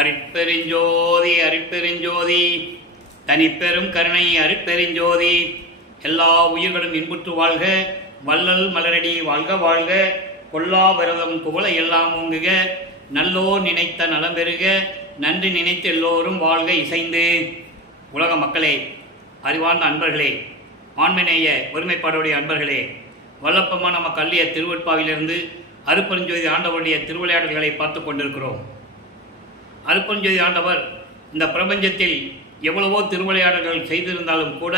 அருட்பெருஞ்சோதி அருட்பெருஞ்சோதி தனிப்பெரும் கருணை அருட்பெருஞ்சோதி. எல்லா உயிர்களும் இன்புற்று வாழ்க, வள்ளல் மலரடி வாழ்க வாழ்க, கொல்லா விரதம் குவள எல்லாம் ஓங்குக, நல்லோர் நினைத்த நலம் பெறுக, நன்றி நினைத்து எல்லோரும் வாழ்க இசைந்து. உலக மக்களே, அறிவார்ந்த அன்பர்களே, ஆண்மநேய ஒருமைப்பாடுடைய அன்பர்களே, வல்லப்பமான நம்ம கல்லிய திருவட்பாவிலிருந்து அருட்பெருஞ்சோதி ஆண்டவருடைய திருவிளையாடல்களை பார்த்து கொண்டிருக்கிறோம். அருட்பெருஞ்சோதி ஆண்டவர் இந்த பிரபஞ்சத்தில் எவ்வளவோ திருவிளையாடல்கள் செய்திருந்தாலும் கூட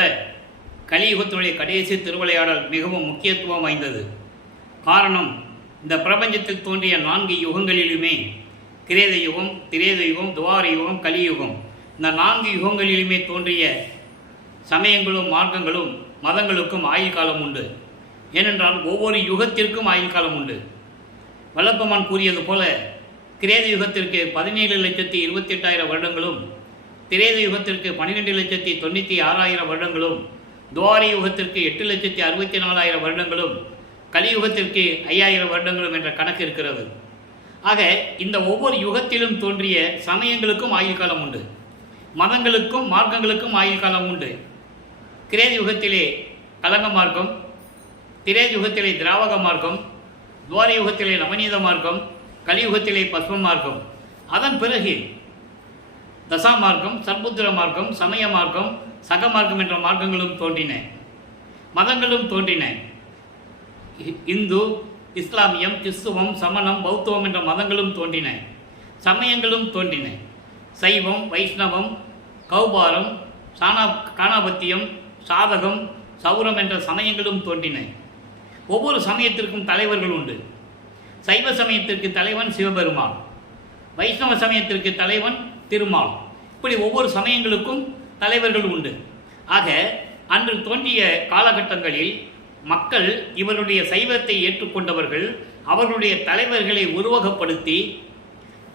கலியுகத்தினுடைய கடைசி திருவிளையாடல் மிகவும் முக்கியத்துவம் வாய்ந்தது. காரணம், இந்த பிரபஞ்சத்தில் தோன்றிய 4 யுகங்களிலுமே கிரேத யுகம், திரேத யுகம், துவார யுகம், கலியுகம், இந்த 4 யுகங்களிலுமே தோன்றிய சமயங்களும் மார்க்கங்களும் மதங்களுக்கும் ஆயுள் காலம் உண்டு. ஏனென்றால் ஒவ்வொரு யுகத்திற்கும் ஆயுள் காலம் உண்டு. வல்லப்பமான் கூறியது போல கிரேத யுகத்திற்கு 17,28,000 வருடங்களும், திரேத யுகத்திற்கு 12,96,000 வருடங்களும், துவார யுகத்திற்கு 8,64,000 வருடங்களும், கலியுகத்திற்கு 5,000 வருடங்களும் என்ற கணக்கு இருக்கிறது. ஆக இந்த ஒவ்வொரு யுகத்திலும் தோன்றிய சமயங்களுக்கும் ஆயுள் காலம் உண்டு, மதங்களுக்கும் மார்க்கங்களுக்கும் ஆயுள் காலம் உண்டு. கிரேத யுகத்திலே கலங்க மார்க்கம், திரேத யுகத்திலே திராவக மார்க்கம், துவார யுகத்திலே நவநீத மார்க்கம், கலியுகத்திலே பஸ்ம மார்க்கம், அதன் பிறகு தசா மார்க்கம், சர்புத்திர மார்க்கம், சமய மார்க்கம், சக மார்க்கம் என்ற மார்க்கங்களும் தோன்றின, மதங்களும் தோன்றின. இந்து, இஸ்லாமியம், கிறிஸ்துவம், சமணம், பௌத்தவம் என்ற மதங்களும் தோன்றின, சமயங்களும் தோன்றின. சைவம், வைஷ்ணவம், கௌபாரம், காணாபத்தியம், சாதகம், சௌரம் என்ற சமயங்களும் தோன்றின. ஒவ்வொரு சமயத்திற்கும் தலைவர்கள் உண்டு. சைவ சமயத்திற்கு தலைவன் சிவபெருமான், வைஷ்ணவ சமயத்திற்கு தலைவன் திருமால், இப்படி ஒவ்வொரு சமயங்களுக்கும் தலைவர்கள் உண்டு. ஆக அன்று தோன்றிய காலகட்டங்களில் மக்கள் இவருடைய சைவத்தை ஏற்றுக்கொண்டவர்கள் அவர்களுடைய தலைவர்களை உருவகப்படுத்தி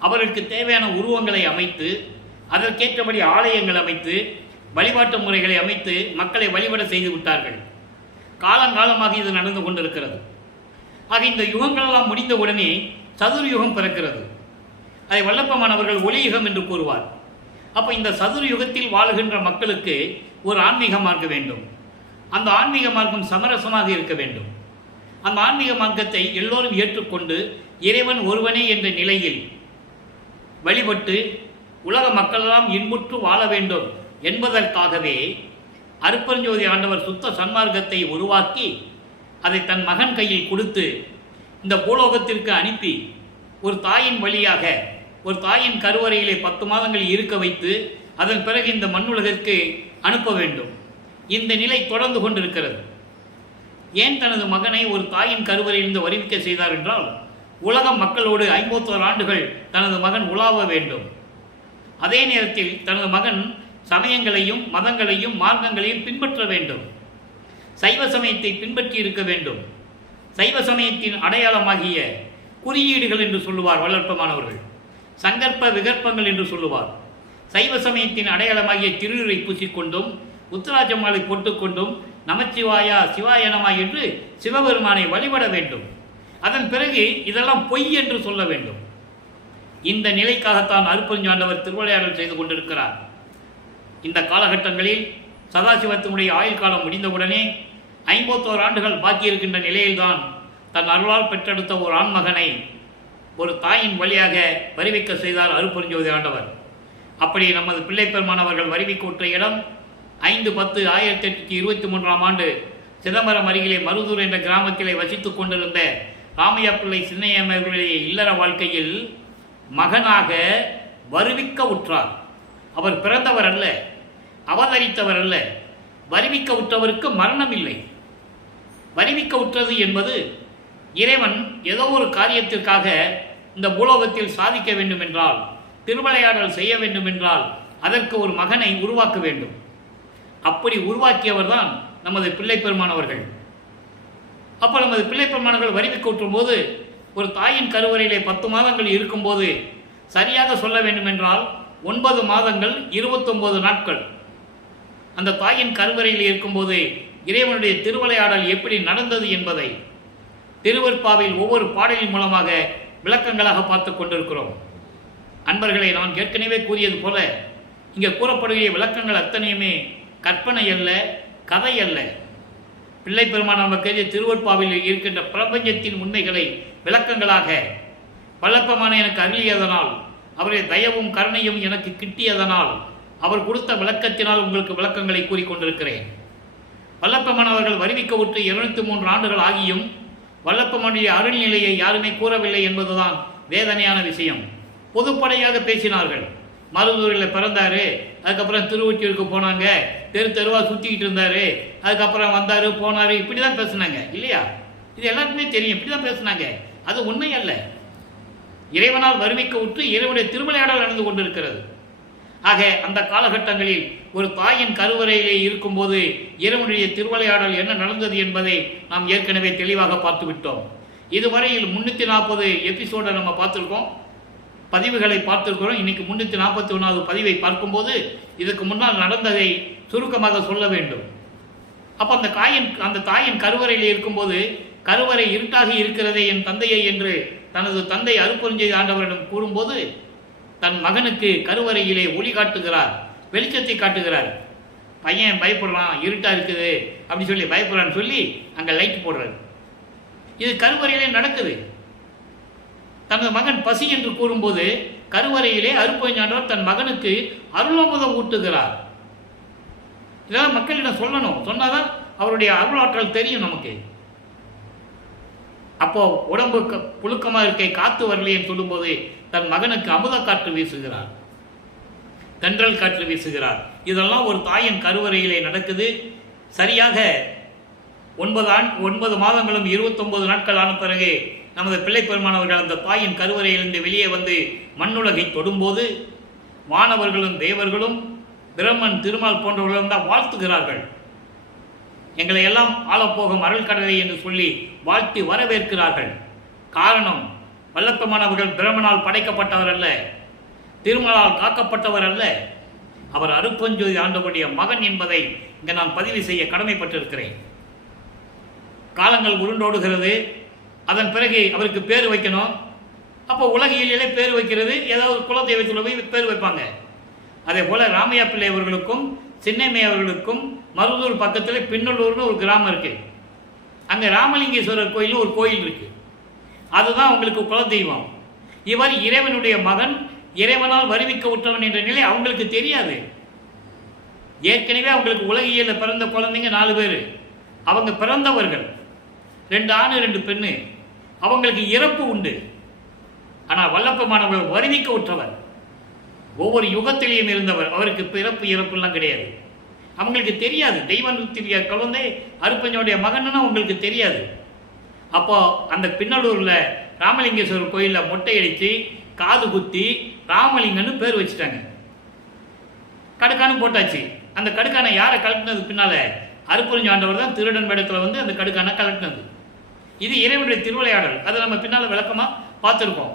அவர்களுக்கு தேவையான உருவங்களை அமைத்து அதற்கேற்றபடி ஆலயங்கள் அமைத்து வழிபாட்டு முறைகளை அமைத்து மக்களை வழிபட செய்து விட்டார்கள். காலங்காலமாக இது நடந்து கொண்டிருக்கிறது. ஆக இந்த யுகங்களெல்லாம் முடிந்த உடனே சதுர் யுகம் பிறக்கிறது. அதை வல்லப்பமானவர்கள் ஒளி யுகம் என்று கூறுவார். அப்போ இந்த சதுர் யுகத்தில் வாழ்கின்ற மக்களுக்கு ஒரு ஆன்மீக மார்க்கம் வேண்டும். அந்த ஆன்மீக மார்க்கம் சமரசமாக இருக்க வேண்டும். அந்த ஆன்மீக மார்க்கத்தை எல்லோரும் ஏற்றுக்கொண்டு இறைவன் ஒருவனே என்ற நிலையில் வழிபட்டு உலக மக்களெல்லாம் இன்புற்று வாழ வேண்டும் என்பதற்காகவே அருட்பெருஞ்சோதி ஆண்டவர் சுத்த சன்மார்க்கத்தை உருவாக்கி அதை தன் மகன் கையில் கொடுத்து இந்த பூலோகத்திற்கு அனுப்பி ஒரு தாயின் வழியாக ஒரு தாயின் கருவறையிலே 10 மாதங்கள் இருக்க வைத்து அதன் பிறகு இந்த மண்ணுலகிற்கு அனுப்ப வேண்டும். இந்த நிலை தொடர்ந்து கொண்டிருக்கிறது. ஏன் தனது மகனை ஒரு தாயின் கருவறையிலிருந்து வருவிக்க செய்தார் என்றால், உலக மக்களோடு 51 ஆண்டுகள் தனது மகன் உலாவ வேண்டும். அதே நேரத்தில் தனது மகன் சமயங்களையும் மதங்களையும் மார்க்கங்களையும் பின்பற்ற வேண்டும். சைவ சமயத்தை பின்பற்றி இருக்க வேண்டும். சைவ சமயத்தின் அடையாளமாகிய குறியீடுகள் என்று சொல்லுவார் வல்லற்பமானவர்கள், சங்கற்ப விகற்பங்கள் என்று சொல்லுவார். சைவ சமயத்தின் அடையாளமாகிய திருநீரை பூசிக்கொண்டும் உத்தராட்ச மாலை போட்டுக்கொண்டும் நமச்சிவாயா சிவாய நமா என்று சிவபெருமானை வழிபட வேண்டும். அதன் பிறகு இதெல்லாம் பொய் என்று சொல்ல வேண்டும். இந்த நிலைக்காகத்தான் அருட்பெருஞ்சாண்டவர் திருவிளையாடல் செய்து கொண்டிருக்கிறார். இந்த காலகட்டங்களில் சதாசிவத்தினுடைய ஆயுள் காலம் முடிந்தவுடனே 51 ஆண்டுகள் பாக்கி இருக்கின்ற நிலையில்தான் தன் அருளால் பெற்றெடுத்த ஒரு ஆண்மகனை ஒரு தாயின் வழியாக வருவிக்க செய்தார் அருட்பெருஞ்சோதி ஆண்டவர். அப்படி நமது பிள்ளை பெருமானவர்கள் வருவிக்க இடம் 5/10/1823 ஆண்டு சிதம்பரம் அருகிலே மருதூர் என்ற கிராமத்திலே வசித்துக் கொண்டிருந்த ராமையா பிள்ளை சின்னையம்மர்களுடைய இல்லற வாழ்க்கையில் மகனாக வருவிக்க உற்றார். அவர் பிறந்தவர் அல்ல, அவதரித்தவர் அல்ல. வருவிக்க உற்றவருக்கு மரணம் இல்லை. வருவிக்க உற்றது என்பது இறைவன் ஏதோ ஒரு காரியத்திற்காக இந்த பூலோகத்தில் சாதிக்க வேண்டும் என்றால், திருவிளையாடல் செய்ய வேண்டும் என்றால் அதற்கு ஒரு மகனை உருவாக்க வேண்டும். அப்படி உருவாக்கியவர் தான் நமது பிள்ளை பெருமானவர்கள். அப்போ நமது பிள்ளை பெருமானவர்கள் வருவிக்க உற்றும் போது ஒரு தாயின் கருவறையிலே 10 மாதங்கள் இருக்கும்போது சரியாக சொல்ல வேண்டும் என்றால் 9 மாதங்கள் 29 நாட்கள் அந்த தாயின் கருவறையில் இருக்கும்போது இறைவனுடைய திருவிளையாடல் எப்படி நடந்தது என்பதை திருவற்பாவில் ஒவ்வொரு பாடலின் மூலமாக விளக்கங்களாக பார்த்து கொண்டிருக்கிறோம். அன்பர்களை நான் ஏற்கனவே கூறியது போல இங்கே கூறப்படுகிற விளக்கங்கள் அத்தனையுமே கற்பனை அல்ல, கதை அல்ல. பிள்ளை பெருமான் நமக்கு திருவொற்பாவில் இருக்கின்ற பிரபஞ்சத்தின் உண்மைகளை விளக்கங்களாக வல்லப்பமான எனக்கு அருளியதனால், அவருடைய தயவும் கருணையும் எனக்கு கிட்டியதனால், அவர் கொடுத்த விளக்கத்தினால் உங்களுக்கு விளக்கங்களை கூறிக்கொண்டிருக்கிறேன். வல்லப்பமான அவர்கள் வருவிக்க விட்டு 203 ஆண்டுகள் ஆகியும் வல்லப்பமனுடைய அருள்நிலையை யாருமே கூறவில்லை என்பதுதான் வேதனையான விஷயம். பொதுப்படையாக பேசினார்கள். மருதூரில் பிறந்தாரு, அதுக்கப்புறம் திருவொற்றியூருக்கு போனாங்க, தெருவாக சுற்றிக்கிட்டு இருந்தாரு, அதுக்கப்புறம் வந்தார் போனார், இப்படி தான் பேசுனாங்க இல்லையா? இது எல்லாருக்குமே தெரியும், இப்படி தான் பேசுனாங்க. அது உண்மை அல்ல. இறைவனால் வருவிக்க விட்டு இறைவனுடைய திருவிளையாடல் நடந்து கொண்டிருக்கிறது. ஆக அந்த காலகட்டங்களில் ஒரு தாயின் கருவறையிலே இருக்கும்போது இறைவனுடைய திருவிளையாடல் என்ன நடந்தது என்பதை நாம் ஏற்கனவே தெளிவாக பார்த்து விட்டோம். இதுவரையில் 340 எபிசோடை நம்ம பார்த்துருக்கோம், பதிவுகளை பார்த்துருக்கிறோம். இன்னைக்கு 341வது பதிவை பார்க்கும்போது இதுக்கு முன்னால் நடந்ததை சுருக்கமாக சொல்ல வேண்டும். அப்போ அந்த தாயின் கருவறையில் இருக்கும்போது கருவறை இருட்டாக இருக்கிறதே என் தந்தையை என்று தனது தந்தை அருட்பெருஞ்சோதி ஆண்டவரிடம் கூறும்போது தன் மகனுக்கு கருவறையிலே ஒளி காட்டுகிறார், வெளிச்சத்தை காட்டுகிறார். பையன் பயப்படுறான், இருட்டா இருக்குது அப்படி சொல்லி பயப்படுறான்னு சொல்லி அங்கே லைட் போடுறாரு. இது கருவறையிலே நடக்குது. தனது மகன் பசி என்று கூறும்போது கருவறையிலே அருட்பெருஞ்சாண்டவர் தன் மகனுக்கு அருளமுதம் ஊட்டுகிறார். இதெல்லாம் மக்களிடம் சொல்லணும், சொன்னாதான் அவருடைய அருளாற்றல் தெரியும் நமக்கு. அப்போ உடம்பு புழுக்கமா இருக்கை காத்து வரலையேன்னு சொல்லும்போது தன் மகனுக்கு அமுத காற்று வீசுகிறார், தென்றல் காற்று வீசுகிறார். இதெல்லாம் ஒரு தாயின் கருவறையிலே நடக்குது. சரியாக 9 மாதங்களும் 29 நாட்கள் ஆன பிறகு நமது பிள்ளை பெருமானவர்கள் அந்த தாயின் கருவறையிலிருந்து வெளியே வந்து மண்ணுலகை தொடும்போது வானவர்களும் தேவர்களும் பிரம்மன் திருமால் போன்றவர்களும் தான் வாழ்த்துகிறார்கள். எங்களை எல்லாம் ஆளப்போகும் அருள் கடலை என்று சொல்லி வாழ்த்தி வரவேற்கிறார்கள். காரணம், வல்லப்பமானவர்கள் பிரம்மனால் படைக்கப்பட்டவர் அல்ல, திருமாலால் காக்கப்பட்டவர் அல்ல, அவர் அருட்பெருஞ்சோதி ஆண்டவருடைய மகன் என்பதை இங்கே நான் பதிவு செய்ய கடமைப்பட்டிருக்கிறேன். காலங்கள் உருண்டோடுகிறது. அதன் பிறகு அவருக்கு பேர் வைக்கணும். அப்போ உலகியலே பேர் வைக்கிறது, ஏதாவது குலதெய்வத்தில் போய் பேர் வைப்பாங்க. அதே போல ராமையா பிள்ளை அவர்களுக்கும் சின்னம்மை அவர்களுக்கும் மருதூர் பக்கத்தில் பின்னலூர்னு ஒரு கிராமம் இருக்கு. அங்கே ராமலிங்கேஸ்வரர் கோயில் ஒரு கோயில் இருக்கு. அதுதான் அவங்களுக்கு குலதெய்வம். இவர் இறைவனுடைய மகன், இறைவனால் வருவிக்க விட்டவன் என்ற நிலை அவங்களுக்கு தெரியாது. ஏற்கனவே அவங்களுக்கு உலகியலில் பிறந்த குழந்தைங்க 4 பேர். அவங்க பிறந்தவர்கள் 2 ஆண் 2 பெண்ணு. அவங்களுக்கு இறப்பு உண்டு. ஆனால் வல்லப்பமானவர்கள் வருவிக்க விட்டவர், ஒவ்வொரு யுகத்திலையும் இருந்தவர். அவருக்கு பிறப்பு இறப்புலாம் கிடையாது. அவங்களுக்கு தெரியாது தெய்வத்திரிய குழந்தை அருட்பெருஞ்சோதியுடைய மகன்னு அவங்களுக்கு தெரியாது. அப்போ அந்த பின்னலூரில் ராமலிங்கேஸ்வரர் கோயிலில் மொட்டை அடித்து காது குத்தி ராமலிங்கன்னு பேர் வச்சுட்டாங்க. கடுக்கானு போட்டாச்சு. அந்த கடுக்கானை யாரை கலட்டினது? பின்னால் அருட்பெருஞ்சோதி ஆண்டவர் தான் திருடன் வேடத்தில் வந்து அந்த கடுக்கானை கலட்டினது. இது இறைவனுடைய திருவிளையாடல். அதை நம்ம பின்னால் விளக்கமாக பார்த்துருக்கோம்.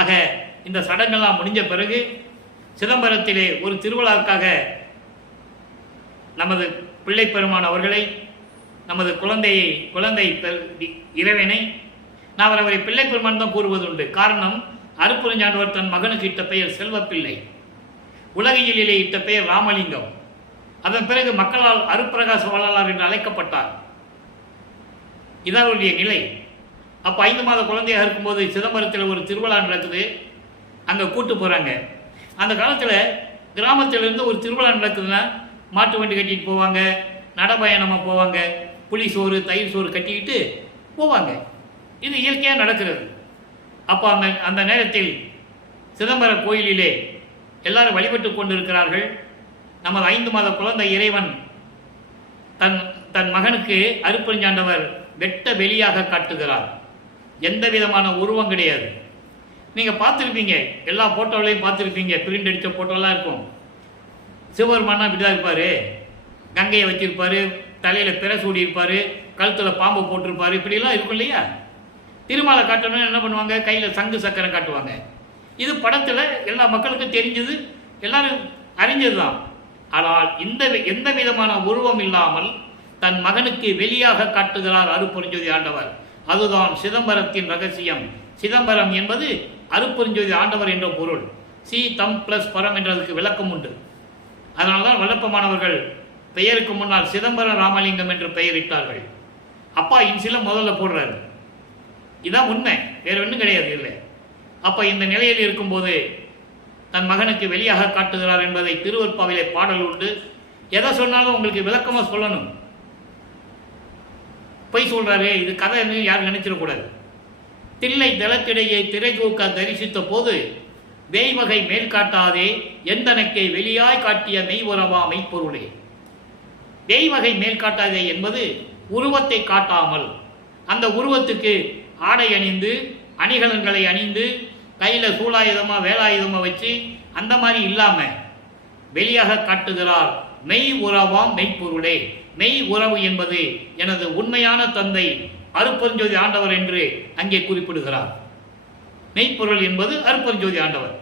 ஆக இந்த சடங்கெல்லாம் முடிஞ்ச பிறகு சிதம்பரத்திலே ஒரு திருவிழாவுக்காக நமது பிள்ளை பெருமான் அவர்களை, நமது குழந்தை இறைவனை நான் அவரை பிள்ளை பெருமான் தான் கூறுவது உண்டு. காரணம், அருட்பெருஞ்சாண்டவர் தன் மகனுக்கு இட்ட பெயர் செல்வப்பிள்ளை, உலகியலிலே இட்ட பெயர் ராமலிங்கம். அதன் பிறகு மக்களால் அருட்பிரகாச வள்ளலார் என்று அழைக்கப்பட்டார். இதனுடைய நிலை. அப்போ 5 மாத குழந்தையாக இருக்கும்போது சிதம்பரத்தில் ஒரு திருவிழா நடக்குது. அங்கே கூட்டு போகிறாங்க. அந்த காலத்தில் கிராமத்திலிருந்து ஒரு திருவிழா நடக்குதுன்னா மாட்டு வண்டி கட்டிட்டு போவாங்க, நடப்பயணமாக போவாங்க, புளி சோறு தயிர் சோறு கட்டிக்கிட்டு போவாங்க. இது இயற்கையாக நடக்கிறது. அப்போ அந்த நேரத்தில் சிதம்பர கோயிலிலே எல்லாரும் வழிபட்டு கொண்டிருக்கிறார்கள். நமது 5 மாத குழந்தை இறைவன் தன் மகனுக்கு அருட்பெருஞ்சாண்டவர் வெட்ட வெளியாக காட்டுகிறார். எந்த விதமான உருவம் கிடையாது. நீங்கள் பார்த்துருப்பீங்க, எல்லா ஃபோட்டோவிலையும் பார்த்துருப்பீங்க, பிரிண்ட் அடித்த ஃபோட்டோலாம் இருக்கும். சிவபெருமானா இப்படி தான் இருப்பார், கங்கையை வச்சிருப்பார், தலையில் பிற சூடி இருப்பார், கழுத்தில் பாம்பு போட்டிருப்பார், இப்படிலாம் இருக்கும் இல்லையா? திருமாலை காட்டணும்னு என்ன பண்ணுவாங்க? கையில் சங்கு சக்கரம் காட்டுவாங்க. இது படத்தில் எல்லா மக்களுக்கும் தெரிஞ்சது, எல்லாரும் அறிஞ்சது தான். ஆனால் எந்த விதமான உருவம் இல்லாமல் தன் மகனுக்கு வெளியாக காட்டுகிறார் அருட்பெருஞ்சோதி ஆண்டவர். அதுதான் சிதம்பரத்தின் ரகசியம். சிதம்பரம் என்பது அருட்பெருஞ்சோதி ஆண்டவர் என்ற பொருள். சி தம் ப்ளஸ் பரம் என்றதுக்கு விளக்கம் உண்டு. அதனால தான் வல்லப்பமானவர்கள் பெயருக்கு முன்னால் சிதம்பரம் ராமலிங்கம் என்று பெயரிட்டார்கள். அப்பா இன்சில முதல்ல போடுறாரு. இதான் உண்மை, வேற ஒன்றும் கிடையாது. இல்லை அப்போ இந்த நிலையில் இருக்கும்போது தன் மகனுக்கு வெளியாக காட்டுகிறார் என்பதை திருவருட்பாவிலே பாடல் உண்டு. எதை சொன்னாலும் உங்களுக்கு விளக்கமாக சொல்லணும். பொய் சொல்றாரு இது கதைன்னு யாரும் நினைச்சிடக்கூடாது. தில்லை தளத்திடையே திரை தூக்க தரிசித்த போது வேய்வகை மேல் காட்டாதே எந்தனக்கை வெளியாய் காட்டிய மெய்வுறவா மெய்ப்பொருளே. வேய்வகை மேல் காட்டாதே என்பது உருவத்தை காட்டாமல், அந்த உருவத்துக்கு ஆடை அணிந்து அணிகலன்களை அணிந்து கையில் சூலாயுதமாக வேலாயுதமாக வச்சு அந்த மாதிரி இல்லாமல் வெளியாக காட்டுகிறார். மெய் உறவாம் மெய்ப்பொருளே. மெய் உறவு என்பது எனது உண்மையான தந்தை அருட்பெருஞ்சோதி ஆண்டவர் என்று அங்கே குறிப்பிடுகிறார். மெய்ப்பொருள் என்பது அருட்பெருஞ்சோதி ஆண்டவர்.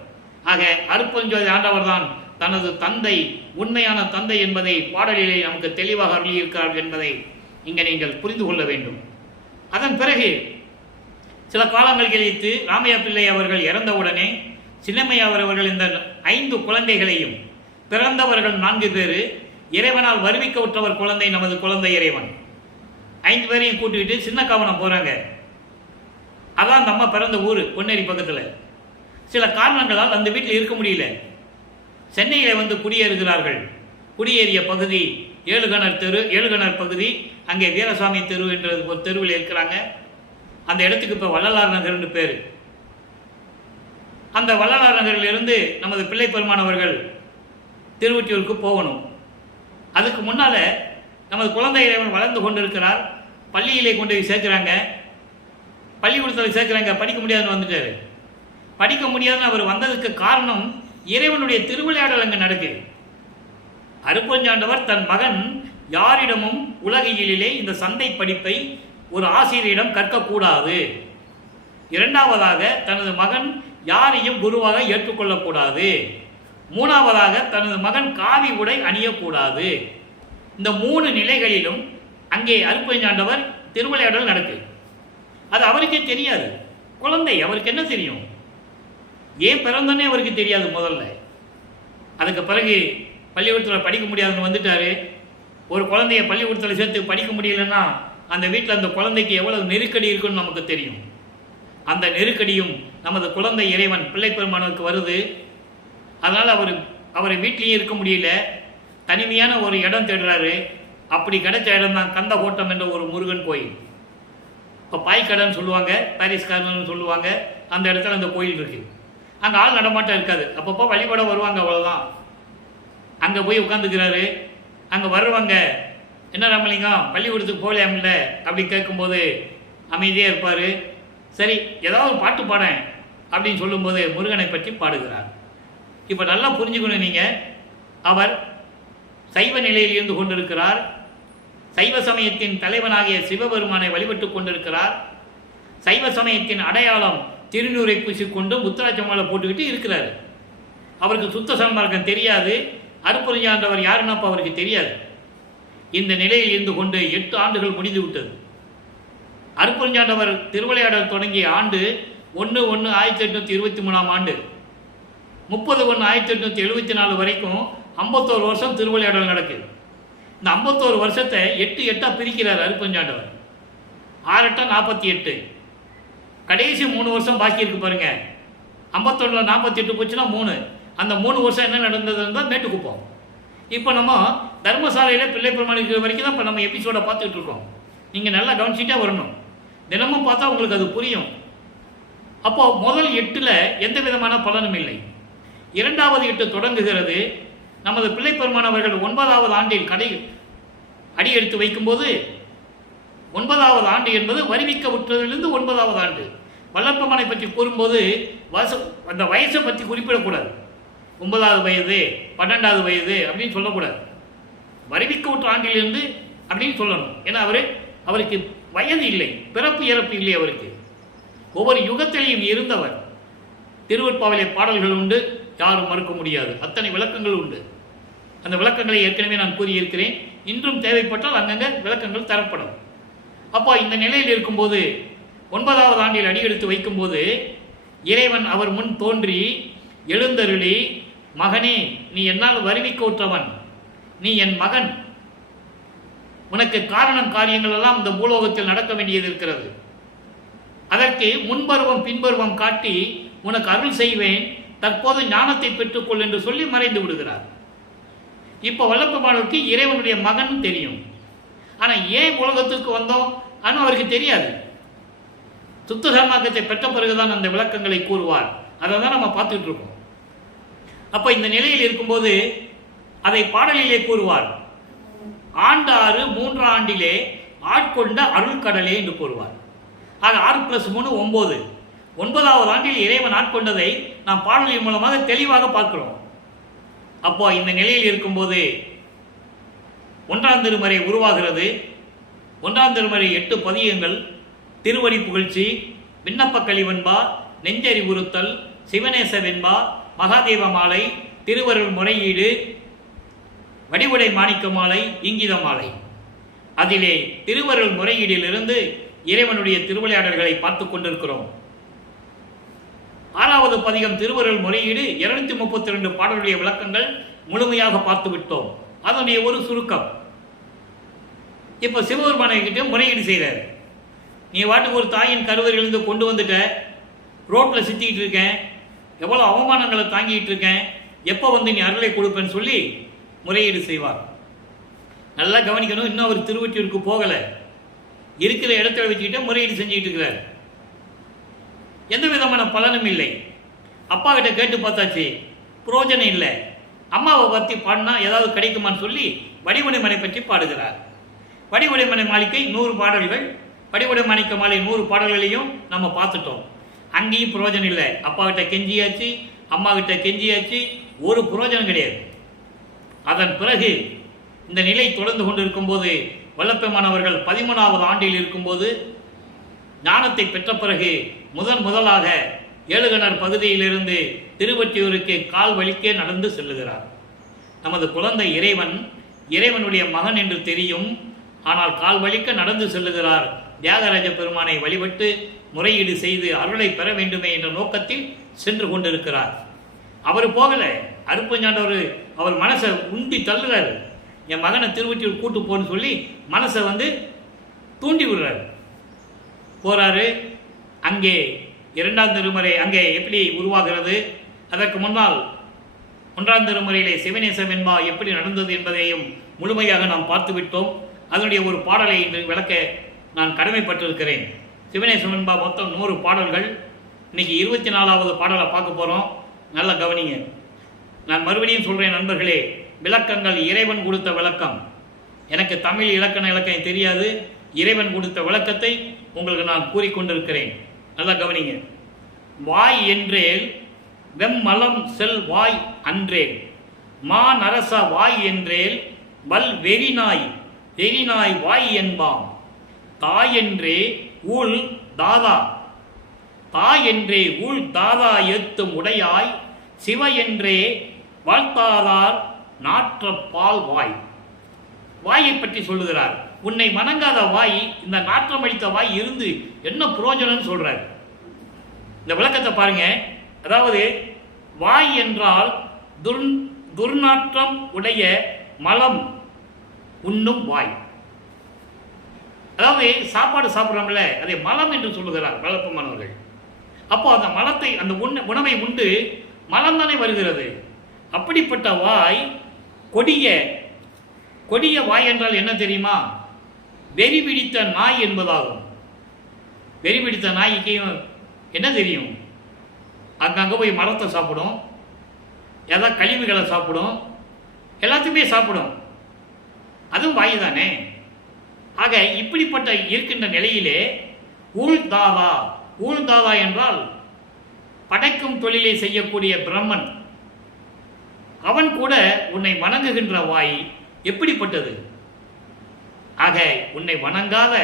ஆக அருட்பெருஞ்சோதி ஆண்டவர் தான் தனது தந்தை, உண்மையான தந்தை என்பதை பாடலிலே நமக்கு தெளிவாக அருளியிருக்கிறார் என்பதை இங்கே நீங்கள் புரிந்து கொள்ள வேண்டும். அதன் பிறகு சில காலங்கள் கழித்து ராமையா பிள்ளை அவர்கள் இறந்தவுடனே சின்னம்மையாவர் அவர்கள் இந்த 5 குழந்தைகளையும், பிறந்தவர்கள் 4 பேர், இறைவனால் வருவிக்க விட்டவர் குழந்தை நமது குழந்தை இறைவன், 5 பேரையும் கூட்டிக்கிட்டு சின்ன காவனம் போகிறாங்க. அதான் நம்ம பிறந்த ஊர் பொன்னேரி பக்கத்தில். சில காரணங்களால் அந்த வீட்டில் இருக்க முடியல. சென்னையில் வந்து குடியேறுகிறார்கள். குடியேறிய பகுதி ஏழுகணர் தெரு, ஏழுகணர் பகுதி. அங்கே வீரசாமி தெரு என்ற ஒரு தெருவில் இருக்கிறாங்க. அந்த இடத்துக்கு இப்போ வள்ளலார் நகர்னு பேர். அந்த வள்ளலார் நகரிலிருந்து நமது பிள்ளை பெருமான் அவர்கள் திருவொற்றியூருக்கு போகணும். அதுக்கு முன்னால் நமது குழந்தை இறைவன் வளர்ந்து கொண்டிருக்கிறார். பள்ளியிலே கொண்டு போய் சேர்க்குறாங்க. பள்ளிக்கூடத்தில் சேர்க்குறாங்க. படிக்க முடியாதுன்னு வந்துட்டார். படிக்க முடியாதுன்னு அவர் வந்ததுக்கு காரணம் இறைவனுடைய திருவிளையாடல் அங்கே நடக்குது. அருட்பெருஞ்சாண்டவர் தன் மகன் யாரிடமும் உலகியலிலே இந்த சந்தை படிப்பை ஒரு ஆசிரியரிடம் கற்கக்கூடாது. இரண்டாவதாக தனது மகன் யாரையும் குருவாக ஏற்றுக்கொள்ளக்கூடாது. மூணாவதாக தனது மகன் காவி உடை அணியக்கூடாது. இந்த 3 நிலைகளிலும் அங்கே அருட்பெருஞ்சாண்டவர் திருவிளையாடல் நடக்குது. அது அவருக்கே தெரியாது. குழந்தை, அவருக்கு என்ன தெரியும்? ஏன் பிறந்தோன்னே அவருக்கு தெரியாது முதல்ல. அதுக்கு பிறகு பள்ளிக்கூடத்தில் படிக்க முடியாதுன்னு வந்துட்டார். ஒரு குழந்தைய பள்ளிக்கூடத்தில் சேர்த்து படிக்க முடியலன்னா அந்த வீட்டில் அந்த குழந்தைக்கு எவ்வளவு நெருக்கடி இருக்குன்னு நமக்கு தெரியும். அந்த நெருக்கடியும் நமது குழந்தை இறைவன் பிள்ளை பெருமானுக்கு வருது. அதனால் அவரை வீட்லேயும் இருக்க முடியல. தனிமையான ஒரு இடம் தேடுறாரு. அப்படி கிடைச்ச இடம் தான் கந்தகோட்டம் என்ற ஒரு முருகன் கோயில். இப்போ பாய்க்கடன்னு சொல்லுவாங்க, பாரிஸ் கார்னர்னு சொல்லுவாங்க. அந்த இடத்துல அந்த கோயில் இருக்குது. அங்கே ஆள் நடமாட்டம் இருக்காது. அப்பப்போ வழிபட வருவாங்க, அவ்வளோதான். அங்கே போய் உட்காந்துக்கிறாரு. அங்கே வருவாங்க, என்ன ராமலிங்கம் பள்ளிக்கூடத்துக்கு போகலையாமில்ல அப்படி கேட்கும்போது அமைதியாக இருப்பார். சரி ஏதாவது ஒரு பாட்டு பாடேன் அப்படின்னு சொல்லும்போது முருகனை பற்றி பாடுகிறார். இப்போ நல்லா புரிஞ்சுக்கணும் நீங்கள். அவர் சைவ நிலையில் இருந்து கொண்டிருக்கிறார். சைவ சமயத்தின் தலைவனாகிய சிவபெருமானை வழிபட்டு கொண்டிருக்கிறார். சைவ சமயத்தின் அடையாளம் திருநூரை பூசிக்கொண்டு முத்துராட்ச மாலை போட்டுக்கிட்டு இருக்கிறார். அவருக்கு சுத்த சன்மார்க்கம் தெரியாது. அருட்பெருஞ்சாண்டவர் யாருன்னா அப்போ அவருக்கு தெரியாது. இந்த நிலையில் இருந்து கொண்டு 8 ஆண்டுகள் முடிந்து விட்டது. அருட்பெருஞ்சாண்டவர் திருவிளையாடல் தொடங்கிய ஆண்டு 1/1/1823 ஆண்டு. 30/1/1874 வரைக்கும் 51 வருஷம் திருவிளையாடல் நடக்குது. இந்த 51 வருஷத்தை 8 பிரிக்கிறார் அருட்பெருஞ்சாண்டவர். 6 8 48. கடைசி 3 வருஷம் பாக்கி இருக்கு பாருங்க. 51 48 போச்சுன்னா 3. அந்த 3 வருஷம் என்ன நடந்ததுன்னு தான் மேட்டுக்குப்போம். இப்போ நம்ம தர்மசாலையில் பிள்ளை பெருமான் இருக்கிற வரைக்கும் தான் இப்போ நம்ம எபிசோடை பார்த்துக்கிட்டு இருக்கோம். நீங்கள் நல்லா கவனிச்சிட்டே வரணும். தினமும் பார்த்தா உங்களுக்கு அது புரியும். அப்போது முதல் 8ல் எந்த விதமான பலனும் இல்லை. 2வது 8 தொடங்குகிறது. நமது பிள்ளை பெருமான் அவர்கள் 9வது ஆண்டில் அடி எடுத்து வைக்கும்போது 9வது ஆண்டு என்பது வருவிக்க விட்டதிலிருந்து 9வது ஆண்டு. வல்லப்பெருமானை பற்றி கூறும்போது அந்த வயசை பற்றி குறிப்பிடக்கூடாது. 9வது வயது 12வது வயது அப்படின்னு சொல்லக்கூடாது. வருவிக்க விட்ட ஆண்டிலிருந்து அப்படின்னு சொல்லணும். ஏன்னா அவருக்கு வயது இல்லை, பிறப்பு இறப்பு இல்லை. அவருக்கு ஒவ்வொரு யுகத்திலையும் இருந்தவர். திருவருட்பாவிலே பாடல்கள் உண்டு, யாரும் மறுக்க முடியாது. அத்தனை விளக்கங்கள் உண்டு. அந்த விளக்கங்களை ஏற்கனவே நான் கூறியிருக்கிறேன். இன்றும் தேவைப்பட்டால் அங்கங்கே விளக்கங்கள் தரப்படும். அப்போ இந்த நிலையில் இருக்கும்போது 9வது ஆண்டில் அடியெடுத்து வைக்கும்போது இறைவன் அவர் முன் தோன்றி எழுந்தருளி, மகனே, நீ என்னால் வருவிக்க உற்றவன், நீ என் மகன், உனக்கு காரணம் காரியங்கள் எல்லாம் இந்த பூலோகத்தில் நடக்க வேண்டியது இருக்கிறது. அதற்கு முன்பருவம் பின்பருவம் காட்டி உனக்கு அருள் செய்வேன், தற்போது ஞானத்தை பெற்றுக்கொள் என்று சொல்லி மறைந்து விடுகிறார். இப்போ வல்லபெருமானுக்கு இறைவனுடைய மகன் தெரியும். ஆனால் ஏன் உலகத்துக்கு வந்தோம் ஆனால் அவருக்கு தெரியாது. சுத்த சன்மார்க்கத்தை பெற்ற பிறகுதான் அந்த விளக்கங்களை கூறுவார். அதை தான் நம்ம பார்த்துட்டு இருக்கோம். அப்போ இந்த நிலையில் இருக்கும்போது அதை பாடலிலே கூறுவார். ஆண்டாறு 3 ஆண்டிலே ஆட்கொண்ட அருள்கடலே என்று கூறுவார். ஆக 6+3 9. 9வது ஆண்டில் இறைவன் ஆட்கொண்டதை நாம் பாடலின் மூலமாக தெளிவாக பார்க்கிறோம். அப்போ இந்த நிலையில் இருக்கும்போது 1ஆம் திருமறை உருவாகிறது. 1ஆம் திருமறை 8 பதியங்கள், திருவடி புகழ்ச்சி, விண்ணப்ப கலிவெண்பா, நெஞ்சறிவுறுத்தல், சிவநேச வெண்பா, மகாதேவ மாலை, திருவருள் முறையீடு, வடிவுடை மாணிக்க மாலை, இங்கித மாலை. அதிலே திருவருள் முறையீடிலிருந்து இறைவனுடைய திருவிளையாடல்களை பார்த்து கொண்டிருக்கிறோம். 6வது பதிகம் திருவருள் முறையீடு 232 பாடலுடைய விளக்கங்கள் முழுமையாக பார்த்து விட்டோம். அதனுடைய ஒரு சுருக்கம். இப்போ சிவபெருமானை கிட்ட முறையீடு செய்கிறார். நீ வாட்டுக்கு ஒரு தாயின் கருவறையிலிருந்து கொண்டு வந்துட்ட, ரோட்டில் சுற்றிக்கிட்டு இருக்கேன், எவ்வளோ அவமானங்களை தாங்கிட்டு இருக்கேன், எப்போ வந்து நீ அருளை கொடுப்பேன்னு சொல்லி முறையீடு செய்வார். நல்லா கவனிக்கணும். இன்னும் அவர் திருவொற்றியூருக்கு போகலை, இருக்கிற இடத்துல வச்சுக்கிட்டு முறையீடு செஞ்சுக்கிட்டு இருக்கிறார். எந்த விதமான பலனும் இல்லை. அப்பா கிட்ட கேட்டு பார்த்தாச்சு, புரோஜனம் இல்லை. அம்மாவை பற்றி பாடினா ஏதாவது கிடைக்குமான்னு சொல்லி வடிவுடைமனை பற்றி பாடுகிறார். வடிவுடைமனை மாளிகை 100 பாடல்கள், வடிவுடை மாணிக்க மாலை 100 பாடல்களையும் நம்ம பார்த்துட்டோம். அங்கேயும் புரோஜனம் இல்லை. அப்பா கிட்ட கெஞ்சியாச்சு, அம்மா கிட்ட கெஞ்சியாச்சு, ஒரு புரோஜனம் கிடையாது. அதன் பிறகு இந்த நிலை தொடர்ந்து கொண்டு இருக்கும்போது வல்லபெருமானவர்கள் 13வது ஆண்டில் இருக்கும்போது ஞானத்தை பெற்ற பிறகு முதலாக ஏழுகணர் பகுதியிலிருந்து திருவொற்றியூருக்கு கால் வலிக்கே நடந்து செல்லுகிறார். நமது குழந்தை இறைவனுடைய மகன் என்று தெரியும். ஆனால் கால் வலிக்க நடந்து செல்லுகிறார். தியாகராஜ பெருமானை வழிபட்டு முறையீடு செய்து அருளை பெற வேண்டுமே என்ற நோக்கத்தில் சென்று கொண்டிருக்கிறார். அவர் போகல, அருப்பஞ்சாண்டவர் அவர் மனசை உண்டி தள்ளுறாரு. என் மகனை திருவொற்றியூர் கூட்டு போன்னு சொல்லி மனசை தூண்டி விடுறாரு. போறாரு. அங்கே 2ஆம் திருமுறை அங்கே எப்படி உருவாகிறது, அதற்கு முன்னால் 1ஆம் திருமுறையிலே சிவநேச வெண்பா எப்படி நடந்தது என்பதையும் முழுமையாக நாம் பார்த்து விட்டோம். அதனுடைய ஒரு பாடலை இன்று விளக்க நான் கடமைப்பட்டிருக்கிறேன். சிவநேச வெண்பா மொத்தம் 100 பாடல்கள். இன்னைக்கு 24வது பாடலை பார்க்க போகிறோம். நல்லா கவனிங்க. நான் மறுபடியும் சொல்கிறேன் நண்பர்களே, விளக்கங்கள் இறைவன் கொடுத்த விளக்கம். எனக்கு தமிழ் இலக்கணம் தெரியாது. இறைவன் கொடுத்த விளக்கத்தை உங்களுக்கு நான் கூறிக்கொண்டிருக்கிறேன். நல்லா கவனிங்க. வாய் என்றேல் வெம்மலம் செல் வாய் அன்றேல், மாநரச வாய் என்றேல் வல் வெறிநாய் வாய் என்பாம், தாயென்றே ஊழ் தாதா, தாயென்றே ஊழ் தாதா ஏத்தும் உடையாய், சிவ என்றே வாழ்த்தாதார் நாற்ற பால் வாய். வாயை பற்றி சொல்லுகிறார். உன்னை வணங்காத வாய், இந்த நாற்றம் அடித்த வாய் இருந்து என்ன புரோஜனம்னு சொல்றார். இந்த விளக்கத்தை பாருங்க. அதாவது வாய் என்றால் துர்நாற்றம் உடைய மலம் உண்ணும் வாய். அதாவது சாப்பாடு சாப்பிட்றோம்ல, அதை மலம் என்று சொல்லுகிறார் வல்லபெருமானவர்கள். அப்போ அந்த மலத்தை, அந்த உணவை உண்டு மலம் தானே வருகிறது. அப்படிப்பட்ட வாய் கொடிய வாய் என்றால் என்ன தெரியுமா? வெறி பிடித்த நாய் என்பதாகும். வெறி பிடித்த நாய்க்கு என்ன தெரியும்? அங்கங்கே போய் மரத்தை சாப்பிடும், ஏதாவது கழிவுகளை சாப்பிடும், எல்லாத்தையுமே சாப்பிடும். அதுவும் வாய் தானே. ஆக இப்படிப்பட்ட இருக்கின்ற நிலையிலே ஊழ்தாதா என்றால் படைக்கும் தொழிலை செய்யக்கூடிய பிரம்மன், அவன் கூட உன்னை வணங்குகின்ற வாய் எப்படிப்பட்டது? ஆக உன்னை வணங்காத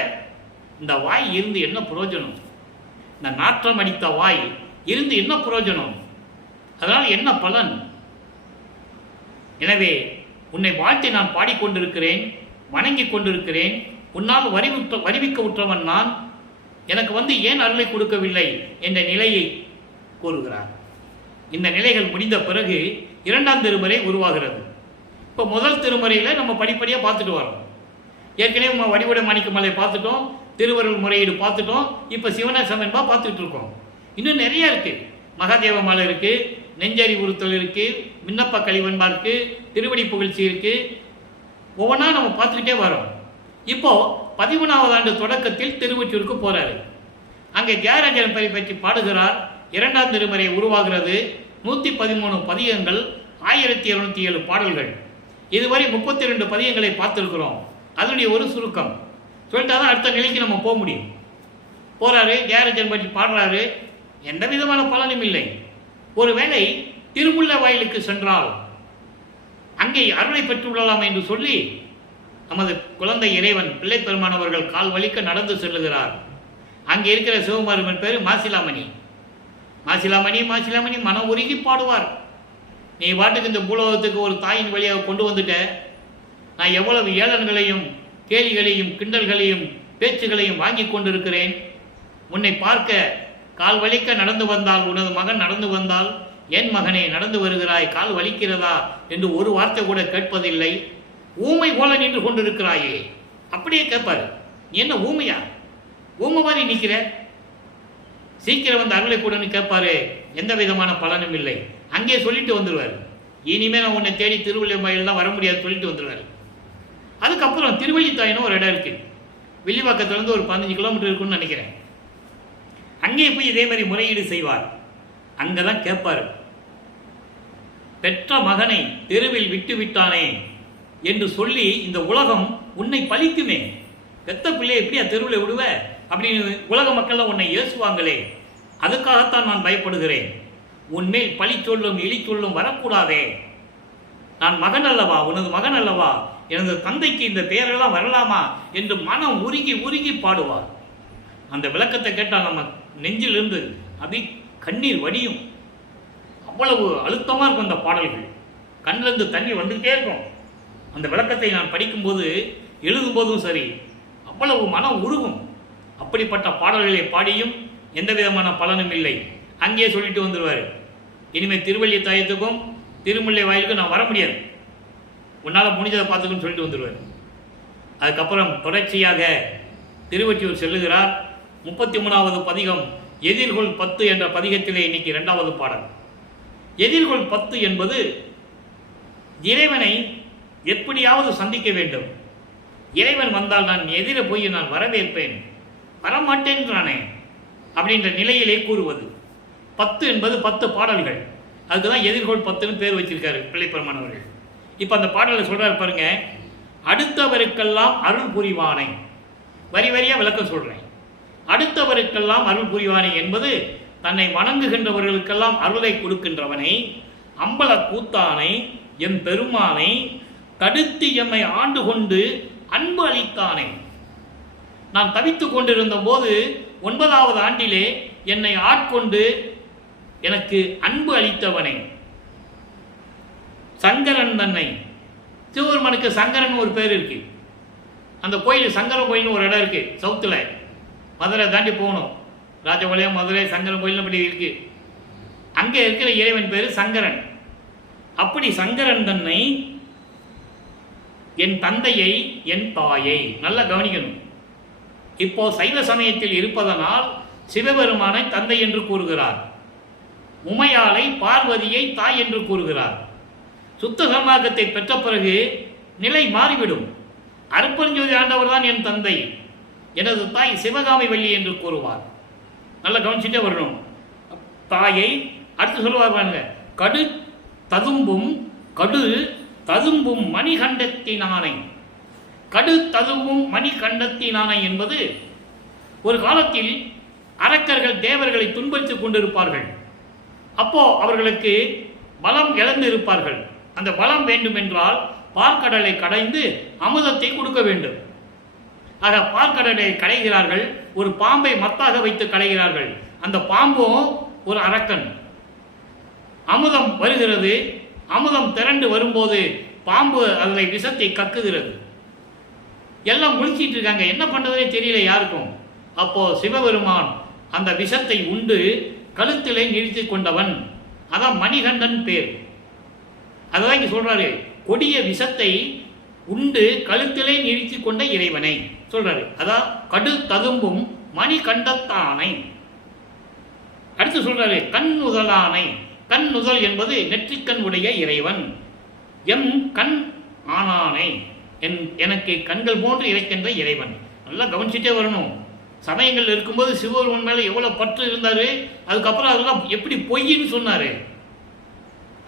இந்த வாய் இருந்து என்ன பிரயோஜனம்? இந்த நாற்றம் அடித்த வாய் இருந்து என்ன பிரயோஜனம்? அதனால் என்ன பலன்? எனவே உன்னை வாழ்த்தி நான் பாடிக்கொண்டிருக்கிறேன், வணங்கி கொண்டிருக்கிறேன். உன்னால் வருவிக்க உற்றவன் நான், எனக்கு ஏன் அருளை கொடுக்கவில்லை என்ற நிலையை கூறுகிறார். இந்த நிலைகள் முடிந்த பிறகு இரண்டாம் திருமுறை உருவாகிறது. இப்போ முதல் திருமுறையில் நம்ம படிப்படியாக பார்த்துட்டு வரோம். ஏற்கனவே நம்ம வடிவுடை மாணிக்கமலை பார்த்துட்டோம், திருவருள் முறையீடு பார்த்துட்டோம், இப்போ சிவனசமென்பா பார்த்துட்டு இருக்கோம். இன்னும் நிறைய இருக்குது. மகாதேவ மாலை இருக்குது, நெஞ்சறி உறுத்தல் இருக்குது, விண்ணப்ப கழிவன்பா இருக்குது, திருவடி புகழ்ச்சி இருக்குது. ஒவ்வொன்றா நம்ம பார்த்துக்கிட்டே வரோம். இப்போது 13வது ஆண்டு தொடக்கத்தில் திருவொற்றியூருக்கு போகிறாரு. அங்கே தியாகராஜன் பற்றி பாடுகிறார். இரண்டாம் திருமுறை உருவாகிறது. 113 பதிகங்கள், 1207 பாடல்கள். இதுவரை 32 பதிகங்களை பார்த்துருக்குறோம். அதனுடைய ஒரு சுருக்கம் சொல்லிட்டா தான் அடுத்த நிலைக்கு நம்ம போக முடியும். போகிறாரு, தியாகராஜன் பற்றி பாடுறாரு. எந்த விதமான பலனும் இல்லை. ஒருவேளை திருமுல்ல வாயிலுக்கு சென்றால் அங்கே அருளை பெற்றுள்ளலாம் என்று சொல்லி நமது குழந்தை இறைவன் பிள்ளை பெருமானவர்கள் கால் வலிக்க நடந்து செல்லுகிறார். அங்கே இருக்கிற சிவபெருமான் பேர் மாசிலாமணி. மாசிலாமணி மாசிலாமணி மனம் உருகி பாடுவார். நீ பாட்டுக்கு இந்த பூலோகத்துக்கு ஒரு தாயின் வழியாக கொண்டு வந்துட்ட. நான் எவ்வளவு ஏளன்களையும் கேலிகளையும் கிண்டல்களையும் பேச்சுகளையும் வாங்கி கொண்டிருக்கிறேன். உன்னை பார்க்க கால் வலிக்க நடந்து வந்தால், உனது மகன் நடந்து வந்தால், என் மகனே நடந்து வருகிறாய், கால் வலிக்கிறதா என்று ஒரு வார்த்தை கூட கேட்பதில்லை. ஊமை போல நின்று கொண்டிருக்கிறாயே. அப்படியே கேட்பாரு, நீ என்ன ஊமையா? ஊமை மாதிரி நிற்கிற, சீக்கிரம் வந்து அருளை கூடன்னு கேட்பாரு. எந்த விதமான பலனும் இல்லை. அங்கே சொல்லிட்டு வந்துடுவார். இனிமேல் நான் உன்னை தேடி திருவள்ளிவாயிலாம் வர முடியாது சொல்லிட்டு வந்துடுவார். அதுக்கப்புறம் திருவள்ளித்தாயின்னு ஒரு இடம் இருக்குது. வில்லிவாக்கத்துலேருந்து ஒரு 15 கிலோமீட்டர் இருக்குன்னு நினைக்கிறேன். அங்கே போய் இதே மாதிரி முறையீடு செய்வார். அங்கே தான் கேட்பார், பெற்ற மகனை தெருவில் விட்டு விட்டானே என்று சொல்லி இந்த உலகம் உன்னை பழிக்குமே. பெத்த பிள்ளையை எப்படியா தெருவில் விடுவ அப்படின்னு உலக மக்கள்லாம் உன்னை ஏசுவாங்களே. அதுக்காகத்தான் நான் பயப்படுகிறேன். உன்மேல் பழி சொல்லும் இழி சொல்லும் வரக்கூடாதே. நான் மகன் அல்லவா, உனது மகன் அல்லவா, எனது தந்தைக்கு இந்த பெயரெல்லாம் வரலாமா என்று மனம் உருகி உருகி பாடுவார். அந்த விளக்கத்தை கேட்டால் நம்ம நெஞ்சிலிருந்து அப்படி கண்ணீர் வடியும். அவ்வளவு அழுத்தமாக இருக்கும் அந்த பாடல்கள். கண்ணிலிருந்து தண்ணி வந்துகிட்டே இருக்கும். அந்த விளக்கத்தை நான் படிக்கும்போது எழுதும்போதும் சரி, அவ்வளவு மனம் உருகும். அப்படிப்பட்ட பாடல்களை பாடியும் எந்த விதமான பலனும் இல்லை. அங்கேயே சொல்லிட்டு வந்துடுவார், இனிமேல் திருவள்ளி தாயத்துக்கும் திருமுல்லை வாயிலுக்கும் நான் வர முடியாது, உன்னால் முடிஞ்சதை பார்த்துக்குன்னு சொல்லிட்டு வந்துடுவார். அதுக்கப்புறம் தொடர்ச்சியாக திருவொற்றியூர் செல்லுகிறார். 33வது பதிகம் எதிர்கொள் 10 என்ற பதிகத்திலே இன்னைக்கு 2வது பாடல். எதிர்கொள் 10 என்பது இறைவனை எப்படியாவது சந்திக்க வேண்டும். இறைவன் வந்தால் நான் எதிர போய் நான் வரவேற்பேன், வரமாட்டேன்றானே அப்படின்ற நிலையிலே கூறுவது. 10 என்பது 10 பாடல்கள். அதுக்கு தான் எதிர்கொள் 10ன்னு பேர் வச்சிருக்காரு பிள்ளைப்பெருமான் அவர்கள். இப்போ அந்த பாடலை சொல்கிறார் பாருங்க, அடுத்தவருக்கெல்லாம் அருள் புரிவானை. வரி வரியாக விளக்கம் சொல்கிறேன். அடுத்தவருக்கெல்லாம் அருள் புரிவானை என்பது தன்னை வணங்குகின்றவர்களுக்கெல்லாம் அருளை கொடுக்கின்றவனை, அம்பல கூத்தானை, எம் பெருமானை தடுத்து எம்மை ஆண்டு கொண்டு அன்பு அளித்தானே. நான் தவித்து கொண்டிருந்த போது 9வது ஆண்டிலே என்னை ஆட்கொண்டு எனக்கு அன்பு அளித்தவனை, சங்கரன் தன்னை. சிவபெருமானுக்கு சங்கரன் ஒரு பேர் இருக்கு. அந்த கோயில் சங்கரன் கோயில்னு ஒரு இடம் இருக்கு சவுத்தில். மதுரை தாண்டி போகணும், ராஜபாளையம் மதுரை சங்கரன் கோயில் அப்படி இருக்கு. அங்கே இருக்கிற இறைவன் பேர் சங்கரன். அப்படி சங்கரன் தன்னை, என் தந்தையை, என் தாயை. நல்லா கவனிக்கணும். இப்போ சைவ சமயத்தில் இருப்பதனால் சிவபெருமானை தந்தை என்று கூறுகிறார், உமையாளை பார்வதியை தாய் என்று கூறுகிறார். சுத்த சன்மார்க்கத்தை பெற்ற பிறகு நிலை மாறிவிடும். அருட்பெருஞ்சோதி ஆண்டவர் தான் என் தந்தை, எனது தாய் சிவகாமி வள்ளி என்று கூறுவார். நல்லா கவனிச்சுட்டே வரணும். தாயை அடுத்து சொல்லுவார் பாருங்க, கடு ததும்பும் மணிகண்டத்தினானை. கடு ததும்பும் மணிகண்டத்தினானை என்பது ஒரு காலத்தில் அரக்கர்கள் தேவர்களை துன்புறுத்திக் கொண்டிருப்பார்கள். அப்போ அவர்களுக்கு பலம் இழந்து இருப்பார்கள். அந்த பலம் வேண்டுமென்றால் பார்க்கடலை கடைந்து அமுதத்தை கொடுக்க வேண்டும். ஆக பார்க்கடலை கடைகிறார்கள், ஒரு பாம்பை மத்தாக வைத்து கடைகிறார்கள். அந்த பாம்பும் ஒரு அரக்கன். அமுதம் வருகிறது, அமுதம் திரண்டு வரும்போது பாம்பு அதனை விஷத்தை கக்குகிறது. எல்லாம் முழிச்சிட்டு இருக்காங்க, என்ன பண்ணுவதே தெரியல யாருக்கும். அப்போ சிவபெருமான் அந்த விஷத்தை உண்டு கழுத்திலே நிறுத்தி கொண்டவன். அதான் மணிகண்டன் பேர். அதான் இங்க சொல்றாரு, கொடிய விஷத்தை உண்டு கழுத்திலே நிறுத்தி கொண்ட இறைவனை சொல்றாரு. அதான் கடு ததும்பும் மணிகண்டத்தானை. அடுத்து சொல்றாரு கண் நுதலானை. கண் நுதல் என்பது நெற்றிக்கண் உடைய இறைவன். எம் கண் ஆனானை, எனக்கு கண்கள் போன்று இருக்கின்ற இறைவன். நல்லா கவனிச்சுட்டே வரணும். சமயங்கள் இருக்கும்போது சிவபெருமன் மேலே எவ்வளோ பற்று இருந்தார், அதுக்கப்புறம் அதெல்லாம் எப்படி பொய்ன்னு சொன்னார்,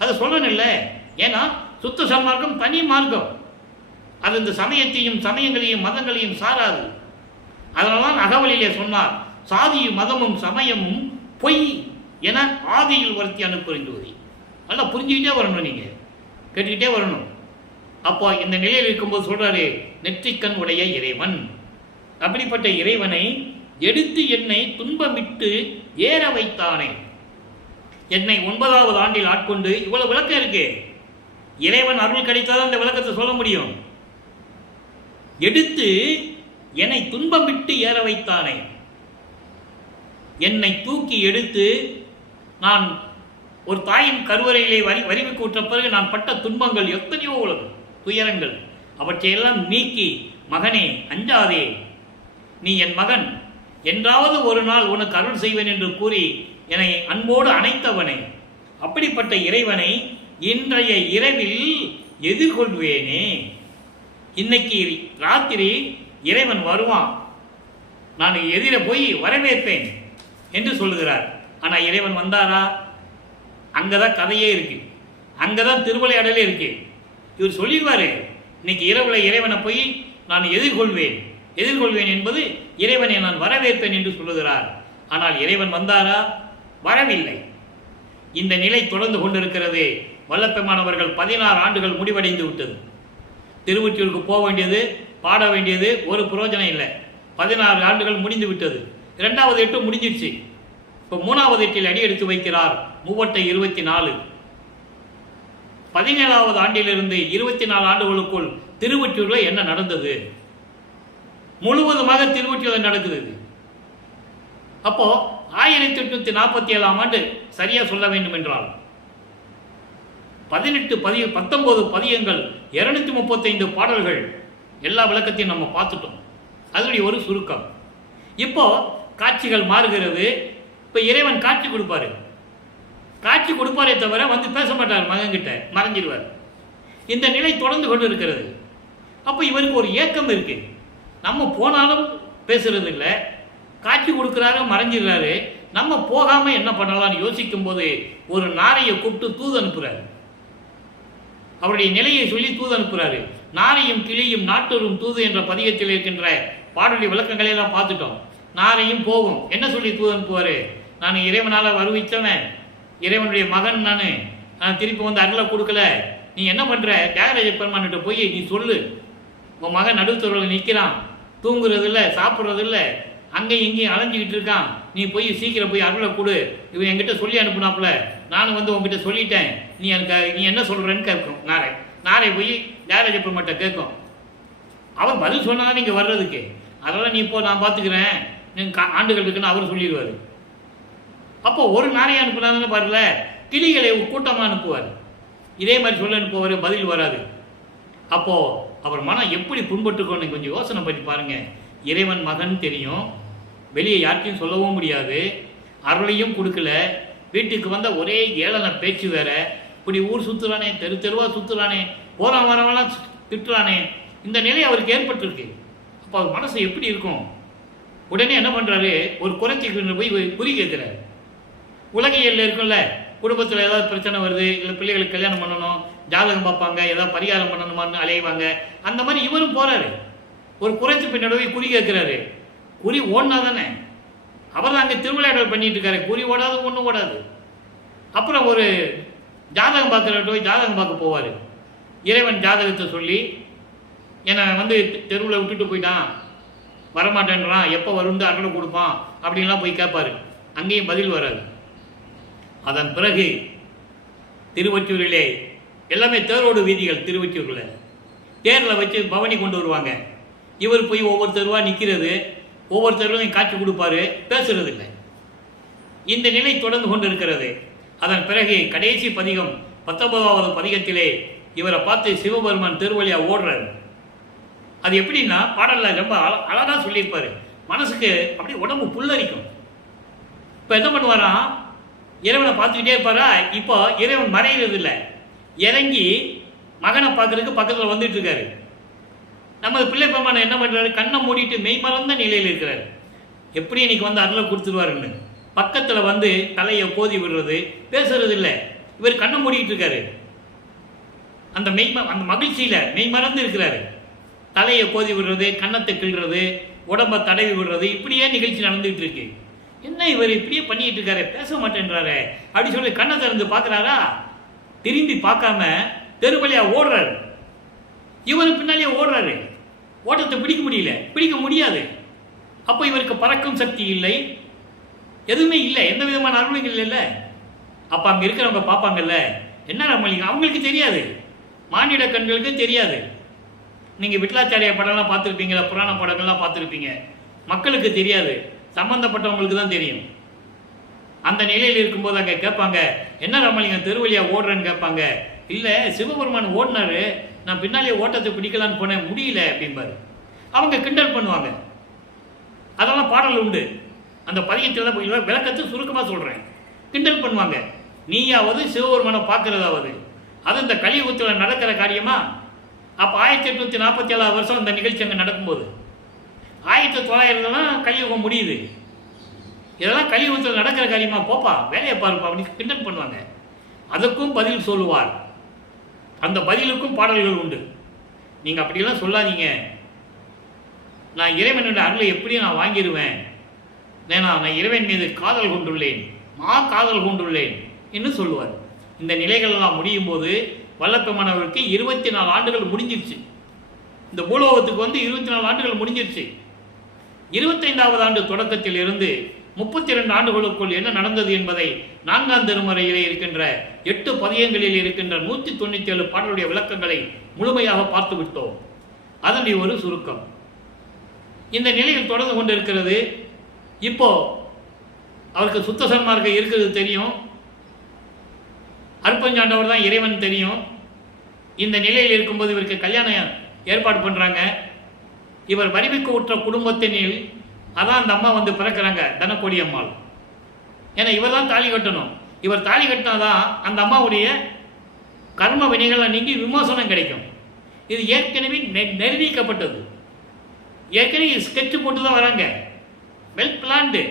அதை சொல்லணும் இல்லை. ஏன்னா சுத்த சன்மார்க்கம் தனி மார்க்கம், அது இந்த சமயத்தையும் சமயங்களையும் மதங்களையும் சாராது. அதனால தான் அகவலிலே சொன்னார், சாதியும் மதமும் சமயமும் பொய் என ஆதியில் வருத்தி அனுப்புகின்றது. நல்லா புரிஞ்சுக்கிட்டே வரணும், நீங்கள் கேட்டுக்கிட்டே வரணும். அப்போ இந்த நிலையில் இருக்கும்போது சொல்றாரு நெற்றிக்கண் உடைய இறைவன். அப்படிப்பட்ட இறைவனை எடுத்து என்னை துன்பமிட்டு ஏற வைத்தானே. என்னை 9வது ஆண்டில் ஆட்கொண்டு, இவ்வளவு விளக்கம் இருக்கு. இறைவன் அருள் கிடைத்தாதான் அந்த விளக்கத்தை சொல்ல முடியும். எடுத்து என்னை துன்பமிட்டு ஏற வைத்தானே. என்னை தூக்கி எடுத்து, நான் ஒரு தாயின் கருவறையிலே வரிவுக்கு விட்ட பிறகு நான் பட்ட துன்பங்கள் எத்தனையோ உள்ளது, துயரங்கள், அவற்றையெல்லாம் நீக்கி, மகனே அஞ்சாதே, நீ என் மகன், என்றாவது ஒரு நாள் உனக்கு அருள் செய்வேன் என்று கூறி என்னை அன்போடு அணைத்தவனை, அப்படிப்பட்ட இறைவனை இன்றைய இரவில் எதிர்கொள்வேனே. இன்னைக்கு ராத்திரி இறைவன் வருவான், நான் எதிர போய் வரவேற்பேன் என்று சொல்லுகிறார். ஆனால் இறைவன் வந்தாரா? அங்கதான் கதையே இருக்கு, அங்கதான் திருவிளையாடலே இருக்கு. இவர் சொல்லிடுவாரு, இன்னைக்கு இரவுல இறைவனை போய் நான் எதிர்கொள்வேன். எதிர்கொள்வேன் என்பது இறைவனை நான் வரவேற்பேன் என்று சொல்லுகிறார். ஆனால் இறைவன் வந்தாரா? வரவில்லை. இந்த நிலை தொடர்ந்து கொண்டிருக்கிறது. வல்லப்பெருமானவர்கள் 16 ஆண்டுகள் முடிவடைந்து விட்டது. திருவொற்றியூருக்கு போக வேண்டியது, பாட வேண்டியது, ஒரு பிரயோஜனம் இல்லை. 16 ஆண்டுகள் முடிந்து விட்டது. 2வது எட்டு முடிஞ்சிடுச்சு. இப்போ 3வது எட்டில் அடி எடுத்து வைக்கிறார். 24. 17வது ஆண்டிலிருந்து 24 ஆண்டுகளுக்குள் திருவொற்றியூரில் என்ன நடந்தது? முழுவதுமாக திருவொற்றியூரில் நடக்குது. அப்போ 1847ஆம் ஆண்டு சரியா சொல்ல வேண்டும் என்றால் 19 பதியங்கள், 235 பாடல்கள், எல்லா விளக்கத்தையும் நம்ம பார்த்துட்டோம். அதனுடைய ஒரு சுருக்கம். இப்போ காட்சிகள் மாறுகிறது. இப்போ இறைவன் காட்சி கொடுப்பாரு. காட்சி கொடுப்பாரே தவிர வந்து பேச மாட்டார், மகன்கிட்ட மறைஞ்சிடுவார். இந்த நிலை தொடர்ந்து கொண்டு இருக்கிறது. அப்போ இவருக்கு ஒரு ஏக்கம் இருக்கு. நம்ம போனாலும் பேசுறது இல்லை, காட்சி கொடுக்குறாரு, மறைஞ்சிடுறாரு. நம்ம போகாம என்ன பண்ணலாம்னு யோசிக்கும் போது ஒரு நாரையை கூப்பிட்டு தூது அனுப்புறாரு. அவருடைய நிலையை சொல்லி தூது அனுப்புறாரு. நாரையும் கிளியும் நாட்டொரும் தூது என்ற பதிகத்தில் இருக்கின்ற பாடலுடைய விளக்கங்களை எல்லாம் பார்த்துட்டோம். நாரையும் போகும். என்ன சொல்லி தூது அனுப்புவாரு? நான் இறைவனால் வருவித்தவன், இறைவனுடைய மகன், நான் திருப்பி வந்து அருளை கொடுக்கல, நீ என்ன பண்ற? தியாகராஜ பெருமான்கிட்ட போய் நீ சொல்லு, உன் மகன் நடுத்தருவில் நிற்கிறான், தூங்குறது இல்லை, சாப்பிட்றது இல்லை, அங்கேயும் இங்கேயும் அலைஞ்சிக்கிட்டு இருக்கான், நீ போய் சீக்கிரம் போய் அருளை கொடு. இவன் என்கிட்ட சொல்லி அனுப்புனாப்புல, நானும் வந்து உங்ககிட்ட சொல்லிட்டேன், நீ என்ன சொல்கிறேன்னு கேட்கும். நாரை போய் தியாகராஜ பெருமான்கிட்ட கேட்கும். அவர் பதில் சொன்னால் நீங்கள் வர்றதுக்கு, அதெல்லாம் நீ இப்போ நான் பார்த்துக்கிறேன், நீங்கள் ஆண்டுகள் இருக்குன்னு அவர் சொல்லிடுவார். அப்போ ஒரு நாரையை அனுப்புனாங்கன்னு பாருல, கிளிகளை கூட்டமாக அனுப்புவார். இதே மாதிரி சொல்ல அனுப்புவார், பதில் வராது. அப்போது அவர் மனம் எப்படி புண்பட்டுக்கோன்னு கொஞ்சம் யோசனை பண்ணி பாருங்கள். இறைவன் மகன் தெரியும், வெளியே யார்ட்டையும் சொல்லவும் முடியாது, அருளையும் கொடுக்கல, வீட்டுக்கு வந்த ஒரே ஏளன பேச்சு வேற, இப்படி ஊர் சுற்றுறானே, தெருவாக சுற்றுறானே, போகிறான் வரவெல்லாம் திட்டுறானே, இந்த நிலை அவருக்கு ஏற்பட்டிருக்கு. அப்போ அவர் மனசு எப்படி இருக்கும்? உடனே என்ன பண்ணுறாரு? ஒரு குறைச்சிக்கு போய் குறி கேட்குறாரு. உலகியலில் இருக்கும்ல, குடும்பத்தில் ஏதாவது பிரச்சனை வருது, இல்லை பிள்ளைகளுக்கு கல்யாணம் பண்ணணும், ஜாதகம் பார்ப்பாங்க, ஏதாவது பரிகாரம் பண்ணணுமான்னு அலைவாங்க. அந்த மாதிரி இவரும் போகிறாரு. ஒரு குறைச்சி பின்னாடி போய் குறி கேட்குறாரு. குறி ஓடினா தானே, அவர் அங்கே திருவிளையாடல் பண்ணிட்டு இருக்காரு, குறி ஓடாது, ஒன்றும் ஓடாது. அப்புறம் ஒரு ஜாதகம் பார்க்குறவர்கிட்ட போய் ஜாதகம் பார்க்க போவார். இறைவன் ஜாதகத்தை சொல்லி, என்னை வந்து தெருவில் விட்டுட்டு போயிட்டான், வரமாட்டேன்றான், எப்போ வந்து அருளை கொடுப்பான் அப்படின்லாம் போய் கேட்பார். அங்கேயும் பதில் வராது. அதன் பிறகு திருவொற்றியூரிலே எல்லாமே தேரோடு வீதிகள். திருவொற்றியூரில் தேரில் வச்சு பவனி கொண்டு வருவாங்க. இவர் போய் ஒவ்வொரு தெருவாக நிற்கிறது, ஒவ்வொரு தெருவையும் காட்சி கொடுப்பாரு, பேசுறது இல்லை. இந்த நிலை தொடர்ந்து கொண்டு இருக்கிறது. அதன் பிறகு கடைசி பதிகம் 19வது பதிகத்திலே இவரை பார்த்து சிவபெருமான் திருவழியா ஓடுறாரு. அது எப்படின்னா பாடல்ல ரொம்ப அழகா சொல்லியிருப்பாரு. மனசுக்கு அப்படியே உடம்பு புல்லரிக்கும். இப்போ என்ன பண்ணுவாராம், இறைவனை பார்த்துக்கிட்டே இருப்பாரா. இப்போ இறைவன் மறைகிறது இல்லை, இறங்கி மகனை பார்க்கறதுக்கு பக்கத்தில் வந்துட்டு இருக்காரு. நமது பிள்ளை பெருமானை என்ன பண்ணுறாரு, கண்ணை மூடிட்டு மெய் மறந்த நிலையில் இருக்கிறார். எப்படி இன்னைக்கு வந்து அருளை கொடுத்துருவாருன்னு பக்கத்தில் வந்து தலையை கோதி விடுறது, பேசுறது இல்லை. இவர் கண்ணை மூடிக்கிட்டு இருக்காரு. அந்த அந்த மகிழ்ச்சியில் மெய் மறந்து இருக்கிறாரு. தலையை கோதி விடுறது, கன்னத்தை கிள்றது, உடம்பை தடவி விடுறது, இப்படியே நிகழ்ச்சி நடந்துகிட்டு இருக்கு. என்ன இவர் இப்படியே பண்ணிட்டு இருக்காரு, பேச மாட்டேன்றாரு அப்படி சொல்லி கண்ணை திறந்து பார்க்குறாரா. திரும்பி பார்க்காம தெருவழியா ஓடுறாரு. இவரு பின்னாலே ஓடுறாரு. ஓட்டத்தை பிடிக்க முடியல, பிடிக்க முடியாது. அப்போ இவருக்கு பறக்கும் சக்தி இல்லை, எதுவுமே இல்லை, எந்த விதமான அருளும் இல்லை. அப்போ அங்கே இருக்கிறவங்க பார்ப்பாங்கல்ல, என்ன ரமலிங்கம், அவங்களுக்கு தெரியாது, மானிட கண்களுக்கு தெரியாது. நீங்கள் விட்லாச்சாரிய படம்லாம் பார்த்துருப்பீங்களா, புராண படங்கள்லாம் பார்த்துருப்பீங்க, மக்களுக்கு தெரியாது, சம்பந்தப்பட்டவங்களுக்கு தான் தெரியும். அந்த நிலையில் இருக்கும்போது அங்கே கேட்பாங்க, என்ன ரமலிங்கம் தெருவழியா ஓடுறேன்னு கேட்பாங்க. இல்லை, சிவபெருமான் ஓடினாரு, நான் பின்னாலே ஓட்டத்தை பிடிக்கலான்னு போனேன், முடியல அப்படிம்பாரு. அவங்க கிண்டல் பண்ணுவாங்க. அதெல்லாம் பாடல் உண்டு. அந்த பதிகத்தில் விளக்கத்தை சுருக்கமாக சொல்கிறேன். கிண்டல் பண்ணுவாங்க. நீயாவது சிவபெருமானை பார்க்கறதாவது, அது இந்த கலியுகத்தில் நடக்கிற காரியமா? அப்போ 1847 வருஷம் இந்த நிகழ்ச்சி அங்கே நடக்கும்போது 1900 கலியுகம் முடியுது. இதெல்லாம் கலியுகத்தில் நடக்கிற காரியமா? போப்பா, வேலையை பாருப்பா அப்படின்னு கிண்டல் பண்ணுவாங்க. அதுக்கும் பதில் சொல்லுவார். அந்த பதிலுக்கும் பாடல்கள் உண்டு. நீங்கள் அப்படியெல்லாம் சொல்லாதீங்க, நான் இறைவனுடைய அருளை எப்படி நான் வாங்கிடுவேன், ஏன்னா நான் இறைவன் மீது காதல் கொண்டுள்ளேன், காதல் கொண்டுள்ளேன் என்று சொல்லுவார். இந்த நிலைகளெல்லாம் முடியும் போது வல்லப்பெருமானவருக்கு 24 ஆண்டுகள் முடிஞ்சிருச்சு. இந்த பூலோகத்துக்கு வந்து 24 ஆண்டுகள் முடிஞ்சிருச்சு. 25வது ஆண்டு தொடக்கத்தில் இருந்து 32 ஆண்டுகளுக்குள் என்ன நடந்தது என்பதை 4ஆம் திருமுறையிலே இருக்கின்ற 8 பதியங்களில் இருக்கின்ற 197 பாடலுடைய விளக்கங்களை முழுமையாக பார்த்து விட்டோம். அதனுடைய ஒரு சுருக்கம் இந்த நிலையில் தொடர்ந்து கொண்டிருக்கிறது. இப்போ அவருக்கு சுத்த சன்மார்க்கம் இருக்கிறது தெரியும், அற்பஞ்சாண்டவர் தான் இறைவன் தெரியும். இந்த நிலையில் இருக்கும்போது இவருக்கு கல்யாணம் ஏற்பாடு பண்ணுறாங்க. இவர் வரிமைக்கு உற்ற குடும்பத்தினில் அதான் அந்த அம்மா வந்து பிறக்கிறாங்க, தனக்கோடி அம்மாள். ஏன்னா இவர் தான் தாலி கட்டணும். இவர் தாலி கட்டினாதான் அந்த அம்மாவுடைய கர்ம வினைகளை நீங்கி விமோசனம் கிடைக்கும். இது ஏற்கனவே நிர்ணயிக்கப்பட்டது. ஏற்கனவே ஸ்கெட்சு போட்டு தான் வராங்க, வெல் பிளான்டு.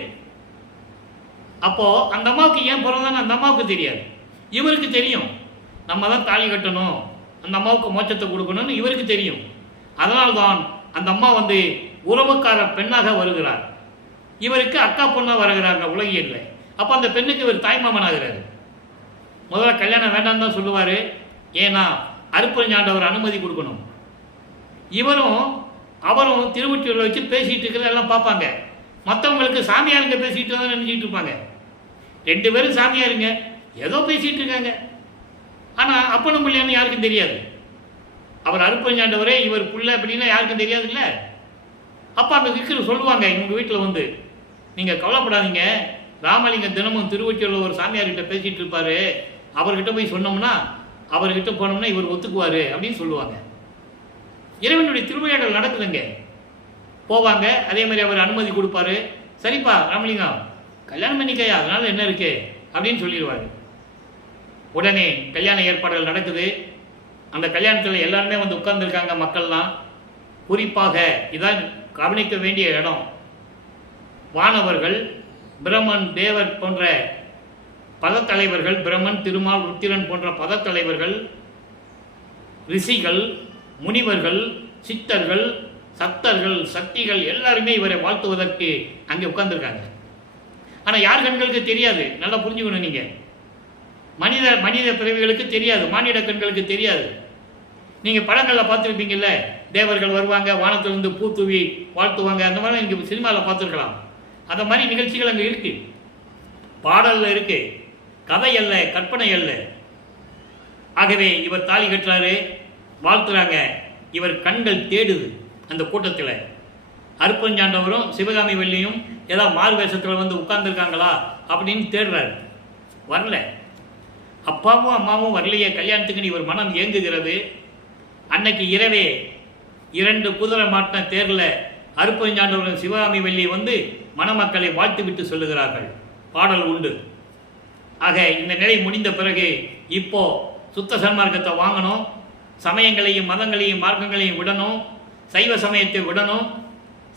அப்போது அந்த அம்மாவுக்கு ஏன் பிறந்தான்னு அந்த அம்மாவுக்கு தெரியாது, இவருக்கு தெரியும். நம்ம தான் தாலி கட்டணும், அந்த அம்மாவுக்கு மோட்சத்தை கொடுக்கணும்னு இவருக்கு தெரியும். அதனால்தான் அந்த அம்மா வந்து உறவுக்கார பெண்ணாக வருகிறார். இவருக்கு அக்கா பொண்ணாக வருகிறாங்க உலகியல்ல. அப்போ அந்த பெண்ணுக்கு இவர் தாய்மாமன் ஆகிறாரு. முதல்ல கல்யாணம் வேண்டாம் தான் சொல்லுவார். ஏன்னா அருப்பஞ்சாண்டவர் அனுமதி கொடுக்கணும். இவரும் அவரும் திருவொற்றியூரில் வச்சு பேசிகிட்டு இருக்கிறதெல்லாம் பார்ப்பாங்க. மற்றவங்களுக்கு சாமியாருங்க பேசிகிட்டு தான் நினைச்சிட்டு இருப்பாங்க. 2 பேரும் சாமியாருங்க ஏதோ பேசிகிட்டு இருக்காங்க. ஆனால் அப்பனும் பிள்ளைன்னு யாருக்கும் தெரியாது. அவர் அருப்பஞ்சாண்டவரே இவர் புள்ள அப்படின்னா யாருக்கும் தெரியாது இல்லை. அப்போ அங்கே இருக்கிற சொல்லுவாங்க இவங்க வீட்டில் வந்து, நீங்கள் கவலைப்படாதீங்க, ராமலிங்கம் தினமும் திருவொற்றியூரில் ஒரு சாமியார்கிட்ட பேசிகிட்டு இருப்பார், அவர்கிட்ட போய் சொன்னோம்னா, அவர்கிட்ட போனோம்னா இவர் ஒத்துக்குவார் அப்படின்னு சொல்லுவாங்க. இறைவனுடைய திருவிளையாடல் நடக்குதுங்க. போவாங்க, அதே மாதிரி அவர் அனுமதி கொடுப்பாரு. சரிப்பா ராமலிங்கம் கல்யாணம் பண்ணிக்கையா, அதனால என்ன இருக்கு அப்படின்னு சொல்லிடுவார். உடனே கல்யாண ஏற்பாடுகள் நடக்குது. அந்த கல்யாணத்தில் எல்லாருமே வந்து உட்கார்ந்துருக்காங்க மக்கள்லாம். குறிப்பாக இதான் கவனிக்க வேண்டிய இடம். வானவர்கள், பிரம்மன், தேவர் போன்ற பதத்தலைவர்கள், பிரம்மன், திருமால், ருத்திரன் போன்ற பதத்தலைவர்கள், ரிஷிகள், முனிவர்கள், சித்தர்கள், சத்தர்கள், சக்திகள் எல்லாருமே இவரை வாழ்த்துவதற்கு அங்கே உட்கார்ந்துருக்காங்க. ஆனால் யார் கண்களுக்கு தெரியாது, நல்லா புரிஞ்சுக்கணும். நீங்கள் மனித பிறவிகளுக்கு தெரியாது, மானிட கண்களுக்கு தெரியாது. நீங்கள் படங்களில் பார்த்துருப்பீங்கல்ல, தேவர்கள் வருவாங்க, வானத்திலிருந்து பூ தூவி வாழ்த்துவாங்க, அந்த மாதிரி நீங்கள் சினிமாவில் பார்த்துருக்கலாம். அந்த மாதிரி நிகழ்ச்சிகள் அங்கே இருக்கு, பாடலில் இருக்கு, கதை அல்ல, கற்பனை அல்ல. ஆகவே இவர் தாலி கட்டுறாரு, வாழ்த்துறாங்க. இவர் கண்கள் தேடுது அந்த கூட்டத்தில். அருப்பஞ்சாண்டவரும் சிவகாமி வள்ளியும் ஏதாவது மாறு வேஷத்தில் வந்து உட்கார்ந்துருக்காங்களா அப்படின்னு தேடுறாரு. வரல. அப்பாவும் அம்மாவும் வரலையே கல்யாணத்துக்குன்னு இவர் மனம் ஏங்குகிறது. அன்னைக்கு இரவே 2 குதிரை மாட்டின தேரில் அருப்பஞ்சாண்டவர்கள் சிவகாமி வெள்ளி வந்து மணமக்களை வாழ்த்து விட்டு சொல்லுகிறார்கள். பாடல் உண்டு. ஆக இந்த நிலை முடிந்த பிறகு இப்போ சுத்த சன்மார்க்கத்தை வாங்கணும், சமயங்களையும் மதங்களையும் மார்க்கங்களையும் விடணும், சைவ சமயத்தை விடணும்,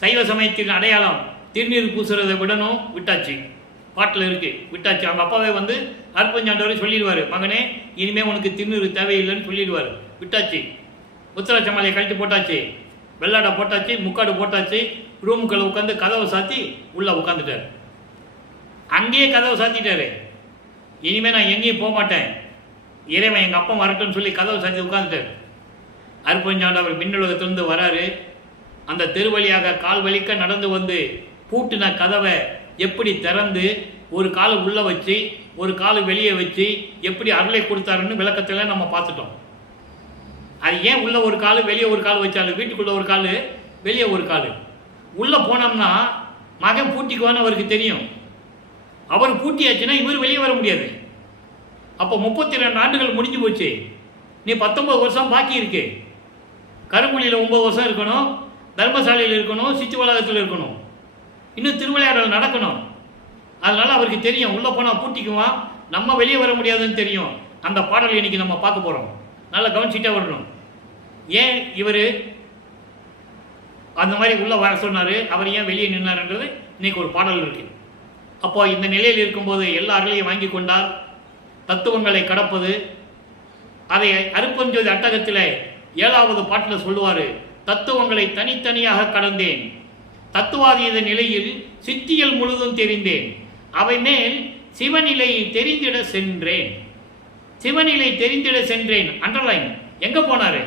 சைவ சமயத்தின் அடையாளம் திருநீர் பூசுறதை விடணும். விட்டாச்சு, பாட்டில் இருக்குது, விட்டாச்சு. அவங்க அப்பாவே வந்து அருப்பஞ்சாண்டவரை சொல்லிடுவார், மகனே இனிமேல் உனக்கு திருநீர் தேவையில்லைன்னு சொல்லிடுவார். விட்டாச்சு, உத்தராட்ச மாலையை கழட்டி போட்டாச்சு, வெள்ளாடை போட்டாச்சு, முக்காடு போட்டாச்சு, ரூமுக்குள்ள உட்காந்து கதவை சாத்தி உள்ளே உட்காந்துட்டார். அங்கேயே கதவை சாத்திட்டாரு. இனிமேல் நான் எங்கேயும் போக மாட்டேன், இறைவன் எங்கள் அப்பா வரட்டும்னு சொல்லி கதவை சாத்தி உட்காந்துட்டார். அருப்பஞ்சாண்டவர் மின்னுலகத்திலிருந்து வராரு. அந்த தெருவழியாக கால் வலிக்க நடந்து வந்து பூட்டின கதவை எப்படி திறந்து ஒரு காலை உள்ளே வச்சு ஒரு காலை வெளியே வச்சு எப்படி அருளை கொடுத்தாருன்னு விளக்கத்தில் நம்ம பார்த்துட்டோம். அது ஏன் உள்ள ஒரு கால் வெளியே ஒரு கால் வச்சாலும், வீட்டுக்குள்ளே ஒரு கால் வெளியே ஒரு கால். உள்ளே போனோம்னா மகன் பூட்டிக்குவான்னு அவருக்கு தெரியும். அவர் பூட்டியாச்சுன்னா இவர் வெளியே வர முடியாது. அப்போ 32 ஆண்டுகள் முடிஞ்சு போச்சு. நீ 19 வருஷம் பாக்கி இருக்கு. கருங்குழியில் 9 வருஷம் இருக்கணும், தர்மசாலையில் இருக்கணும், சித்தி வளாகத்தில் இருக்கணும், இன்னும் திருவிளையாடல் நடக்கணும். அதனால அவருக்கு தெரியும் உள்ளே போனால் பூட்டிக்குவான், நம்ம வெளியே வர முடியாதுன்னு தெரியும். அந்த பாடல் இன்னைக்கு நம்ம பார்க்க போகிறோம். நல்லா கவனிச்சுட்டே வரணும். ஏன் இவர் அந்த மாதிரி உள்ளே வர சொன்னார், அவர் ஏன் வெளியே நின்னார்ன்றது இன்னைக்கு ஒரு பாடல் இருக்கு. அப்போ இந்த நிலையில் இருக்கும்போது எல்லா அருளையும் வாங்கி கொண்டார். தத்துவங்களை கடப்பது, அதை அருப்பஞ்சோதி அட்டகத்தில் 7வது பாட்டில் சொல்லுவார், தத்துவங்களை தனித்தனியாக கடந்தேன், தத்துவாதீத நிலையில் சித்திகள் முழுதும் தெரிந்தேன், அவை மேல் சிவநிலையை தெரிந்திட சென்றேன். சிவநிலை தெரிந்திட சென்றேன் அண்டர்லைன். எங்கே போனார்?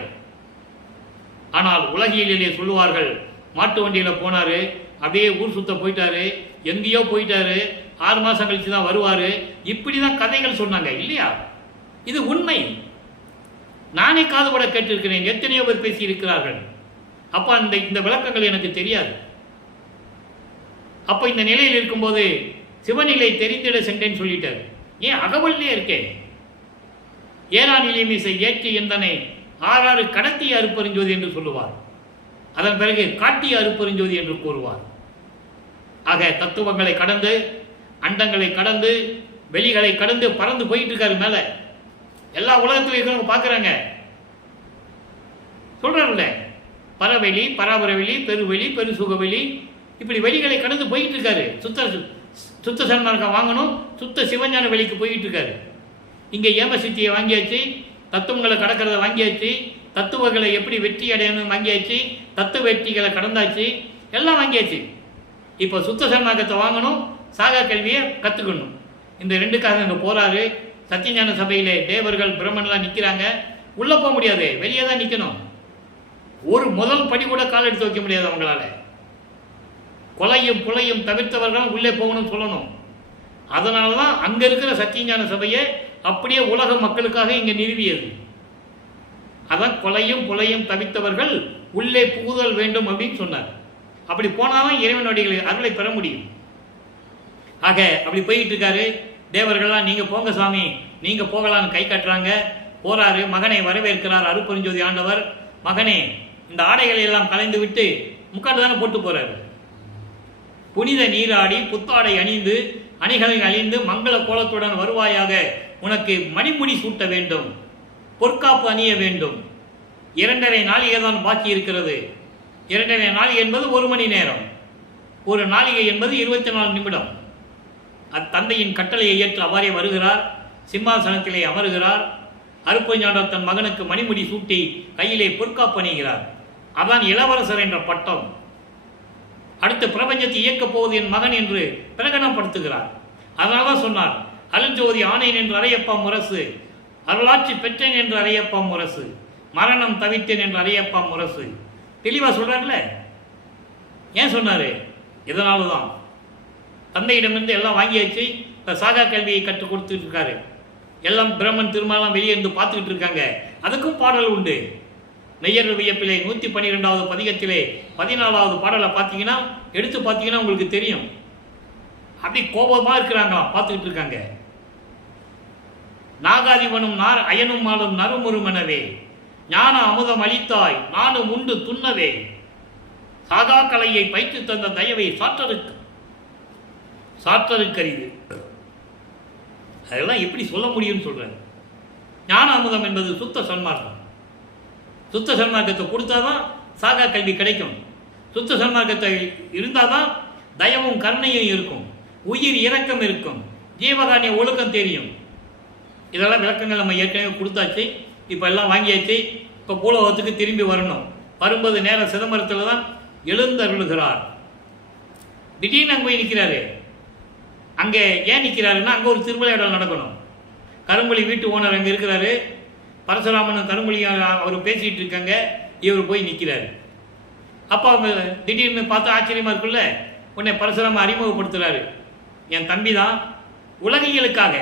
ஆனால் உலகியலிலே சொல்லுவார்கள், மாட்டு வண்டியில் போனார், அப்படியே ஊர் சுத்த போயிட்டாரு, எங்கேயோ போயிட்டாரு, 6 மாதம் கழிச்சு தான் வருவார், இப்படி தான் கதைகள் சொன்னாங்க இல்லையா? இது உண்மை. நானே காதுபட கேட்டிருக்கிறேன், எத்தனையோ பேர் பேசி இருக்கிறார்கள். அப்போ இந்த விளக்கங்கள் எனக்கு தெரியாது. அப்போ இந்த நிலையில் இருக்கும்போது சிவநிலை தெரிந்திட சென்றேன்னு சொல்லிட்டார். ஏன் அகவல்லே இருக்கேன், ஏறா நிலைமிசை ஏற்றி எந்தனை 6 கடத்திய அருப்பெருஞ்சோதி என்று சொல்லுவார். அதன் பிறகு காட்டிய அருப்பெருஞ்சோதி என்று கூறுவார். ஆக தத்துவங்களை கடந்து, அண்டங்களை கடந்து, வெளிகளை கடந்து பறந்து போயிட்டு இருக்காரு மேல. எல்லா உலகத்தில் இருக்கிறவங்க பார்க்குறாங்க, சொல்றாருல்ல, பரவெளி, பராபரவெளி, பெருவெளி, பெருசுகவெளி, இப்படி வெளிகளை கடந்து போயிட்டு இருக்காரு. சுத்த சன்மார்க்கம் வாங்கணும், சுத்த சிவஞான வெளிக்கு போயிட்டு இருக்காரு. இங்கே ஏமசித்தியை வாங்கியாச்சு, தத்துவங்களை கடக்கிறத வாங்கியாச்சு, தத்துவங்களை எப்படி வெற்றி அடையணும் வாங்கியாச்சு, தத்துவ வெற்றிகளை கடந்தாச்சு, எல்லாம் வாங்கியாச்சு. இப்போ சுத்த சன்மார்க்கத்தை வாங்கணும், சாகா கல்வியை கற்றுக்கணும். இந்த 2க்காக இங்கே போகிறாரு. சத்தியஞான சபையிலே தேவர்கள் பிரம்மன்லாம் நிற்கிறாங்க. உள்ளே போக முடியாது, வெளியே தான் நிற்கணும். ஒரு முதல் படி கூட கால் எடுத்து வைக்க முடியாது அவங்களால. கொலையும் புலையும் தவிர்த்தவர்களும் உள்ளே போகணும்னு சொல்லணும். அதனால தான் அங்கே இருக்கிற சத்தியஞான சபையை அப்படியே உலக மக்களுக்காக இங்கே நிறுவியது. அதான் கொலையும் புலையும் தவிர்த்தவர்கள் உள்ளே புகுதல் வேண்டும் அப்படின்னு சொன்னார். அப்படி போனாதான் இறைவனுடைய அருளை பெற முடியும். ஆக அப்படி போயிட்டு இருக்காரு. தேவர்கள்லாம் நீங்கள் போங்க சாமி, நீங்கள் போகலான்னு கை கட்டுறாங்க. போறாரு, மகனை வரவேற்கிறார் அருப்பெருஞ்சோதி ஆண்டவர். மகனே, இந்த ஆடைகளை எல்லாம் கலைந்து விட்டு முக்காடு தானே போட்டு போறாரு. புனித நீராடி புத்தாடை அணிந்து அணிகளை அழிந்து மங்கள கோலத்துடன் வருவாயாக, உனக்கு மணிமுடி சூட்ட வேண்டும், பொற்காப்பு அணிய வேண்டும். 2.5 நாளிகை தான் பாக்கி இருக்கிறது. 2.5 நாளிகை என்பது 1 மணி நேரம், ஒரு நாளிகை என்பது 24 நிமிடம். அத்தந்தையின் கட்டளையை ஏற்று அவ்வாறே வருகிறார். சிம்மாசனத்திலே அமருகிறார். அருப்பஞ்சாண்டவர் தன் மகனுக்கு மணிமுடி சூட்டி கையிலே பொற்காப்பு அணிகிறார். அதான் இளவரசர் என்ற பட்டம். அடுத்த பிரபஞ்சத்தை இயக்கப் போவது என் மகன் என்று பிரகடனப்படுத்துகிறார். அதனால்தான் சொன்னார், அருள்ஜோதி ஆனேன் என்று அறையப்பா முரசு, அருளாட்சி பெற்றேன் என்று அறையப்பா முரசு, மரணம் தவித்தேன் என்று அறையப்பா முரசு. தெளிவாக சொல்றாருல. ஏன் சொன்னாரு? இதனால தான். தந்தையிடமிருந்து எல்லாம் வாங்கியாச்சு. இப்போ சாகா கல்வியை கற்றுக் கொடுத்துட்டு இருக்காரு. எல்லாம் பிரம்மன் திருமாலாம் வெளியே இருந்து பார்த்துக்கிட்டு இருக்காங்க. அதுக்கும் பாடல் உண்டு. மெய்யர் வியப்பிலே 112வது பதிகத்திலே 14வது பாடலை பார்த்தீங்கன்னா, எடுத்து பார்த்தீங்கன்னா உங்களுக்கு தெரியும். அப்படி கோபமாக இருக்கிறாங்களாம், பார்த்துக்கிட்டு இருக்காங்க. நாகாதிபனும் அயனும் ஆளும் நறுமுறுமெனவே ஞான அமுதம் அளித்தாய் நானும் உண்டு துண்ணவே சாகா கலையை பயிற்று தந்த தயவை சாற்றருக்கரிது. அதெல்லாம் எப்படி சொல்ல முடியும்னு சொல்றாரு. ஞான அமுதம் என்பது சுத்த சன்மார்க்கம். சுத்த சன்மார்க்கத்தை கொடுத்தாதான் சாகா கல்வி கிடைக்கும். சுத்த சன்மார்க்கத்தை இருந்தாதான் தயவும் கருணையும் இருக்கும், உயிர் இரக்கம் இருக்கும், ஜீவகானிய ஒழுக்கம் தெரியும். இதெல்லாம் விளக்கங்கள் நம்ம ஏற்கனவே கொடுத்தாச்சு. இப்போ எல்லாம் வாங்கியாச்சு. இப்போ பூலோகத்துக்கு திரும்பி வரணும். வரும்போது நேரம் சிதம்பரத்தில் தான் எழுந்தருளுகிறார். திடீர்னு அங்கே போய் நிற்கிறாரு. அங்கே ஏன் நிற்கிறாருன்னா அங்கே ஒரு திருவிளையாடல் நடக்கணும். கரும்புலி வீட்டு ஓனர் அங்கே இருக்கிறாரு. பரசுராமனும் கரும்புலியும் அவர் பேசிகிட்டு இருக்காங்க. இவர் போய் நிற்கிறாரு. அப்போ அவங்க திடீர்னு பார்த்தா ஆச்சரியமாக இருக்குல்ல. உன்னை பரசுராம அறிமுகப்படுத்துகிறாரு. என் தம்பி தான், உலகியலுக்காக.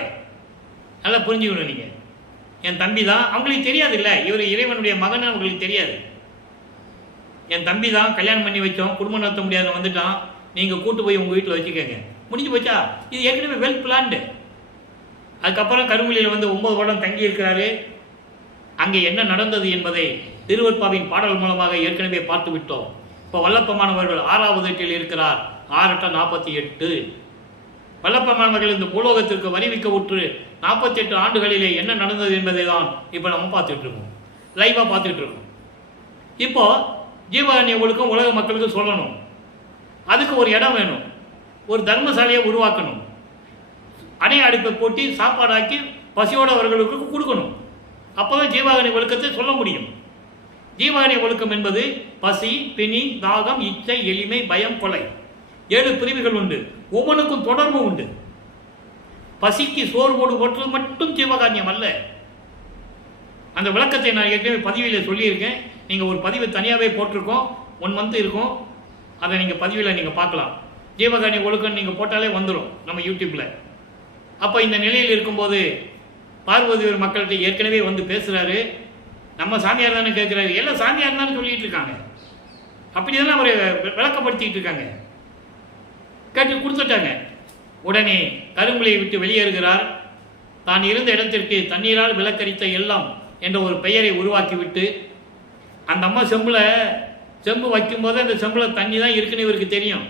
நல்லா புரிஞ்சுக்கணும் நீங்கள். என் தம்பி தான், அவங்களுக்கு தெரியாது இல்லை இவர் இறைவனுடைய மகன், அவங்களுக்கு தெரியாது. என் தம்பி தான், கல்யாணம் பண்ணி வச்சோம், குடும்பம் நடத்த முடியாத வந்துட்டான், நீங்கள் கூட்டு போய் உங்கள் வீட்டில் வச்சுக்கோங்க. முடிஞ்சு போச்சா? இது ஏற்கனவே வெல் பிளான்டு. அதுக்கப்புறம் கருமொழியில் வந்து 9 வருடம் தங்கி இருக்கிறாரு. அங்கே என்ன நடந்தது என்பதை திருவற்பாவின் பாடல் மூலமாக ஏற்கனவே பார்த்து விட்டோம். இப்போ வல்லப்பமானவர்கள் 6வது எட்டில் இருக்கிறார். 6×8 வல்லப்பமானவர்கள் இந்த பூலோகத்திற்கு வரிவிக்க உற்று 48 ஆண்டுகளிலே என்ன நடந்தது என்பதை தான் இப்போ நம்ம பார்த்துட்டு இருக்கோம், லைவாக பார்த்துட்டு இருக்கோம். இப்போ ஜீவகாருண்ய ஒழுக்கம் உலக மக்களுக்கு சொல்லணும். அதுக்கு ஒரு இடம் வேணும், ஒரு தர்மசாலையை உருவாக்கணும். அணை அடுப்பை போட்டி சாப்பாடாக்கி பசியோடு அவர்களுக்கு கொடுக்கணும். அப்போ தான் ஜீவகாருண்ய ஒழுக்கத்தை சொல்ல முடியும். ஜீவகாருண்ய ஒழுக்கம் என்பது பசி, பிணி, தாகம், இச்சை, எளிமை, பயம், கொலை 7 பிரிவுகள் உண்டு. ஒவ்வொன்றுக்கும் தொடர்பு உண்டு. பசிக்கு சோறு போடு போட்டது மட்டும் ஜீவகாருண்யம் அல்ல. அந்த விளக்கத்தை நான் ஏற்கனவே பதிவில் சொல்லியிருக்கேன். நீங்கள் ஒரு பதிவு தனியாகவே போட்டிருக்கோம், 1 மந்த் இருக்கும். அதை நீங்கள் பதிவில் நீங்கள் பார்க்கலாம். ஜீவகாருண்ய ஒழுக்கம் நீங்கள் போட்டாலே வந்துடும் நம்ம யூடியூப்பில். அப்போ இந்த நிலையில் இருக்கும்போது பார்வதியூர் மக்கள்கிட்ட ஏற்கனவே வந்து பேசுகிறாரு. நம்ம சாமியார் தானே கேட்குறாரு, எல்லாம் சாமியார் தானே சொல்லிட்டு இருக்காங்க. அப்படி தானே அவரை விளக்கப்படுத்திட்டு இருக்காங்க. கேட்டு கொடுத்துட்டாங்க. உடனே கரும்புலியை விட்டு வெளியேறுகிறார். தான் இருந்த இடத்திற்கு தண்ணீரால் விளக்கரித்த எல்லாம் என்ற ஒரு பெயரை உருவாக்கிவிட்டு, அந்த அம்மா செம்பு வைக்கும்போது அந்த செம்பில் தண்ணி தான் இருக்குன்னு இவருக்கு தெரியும்.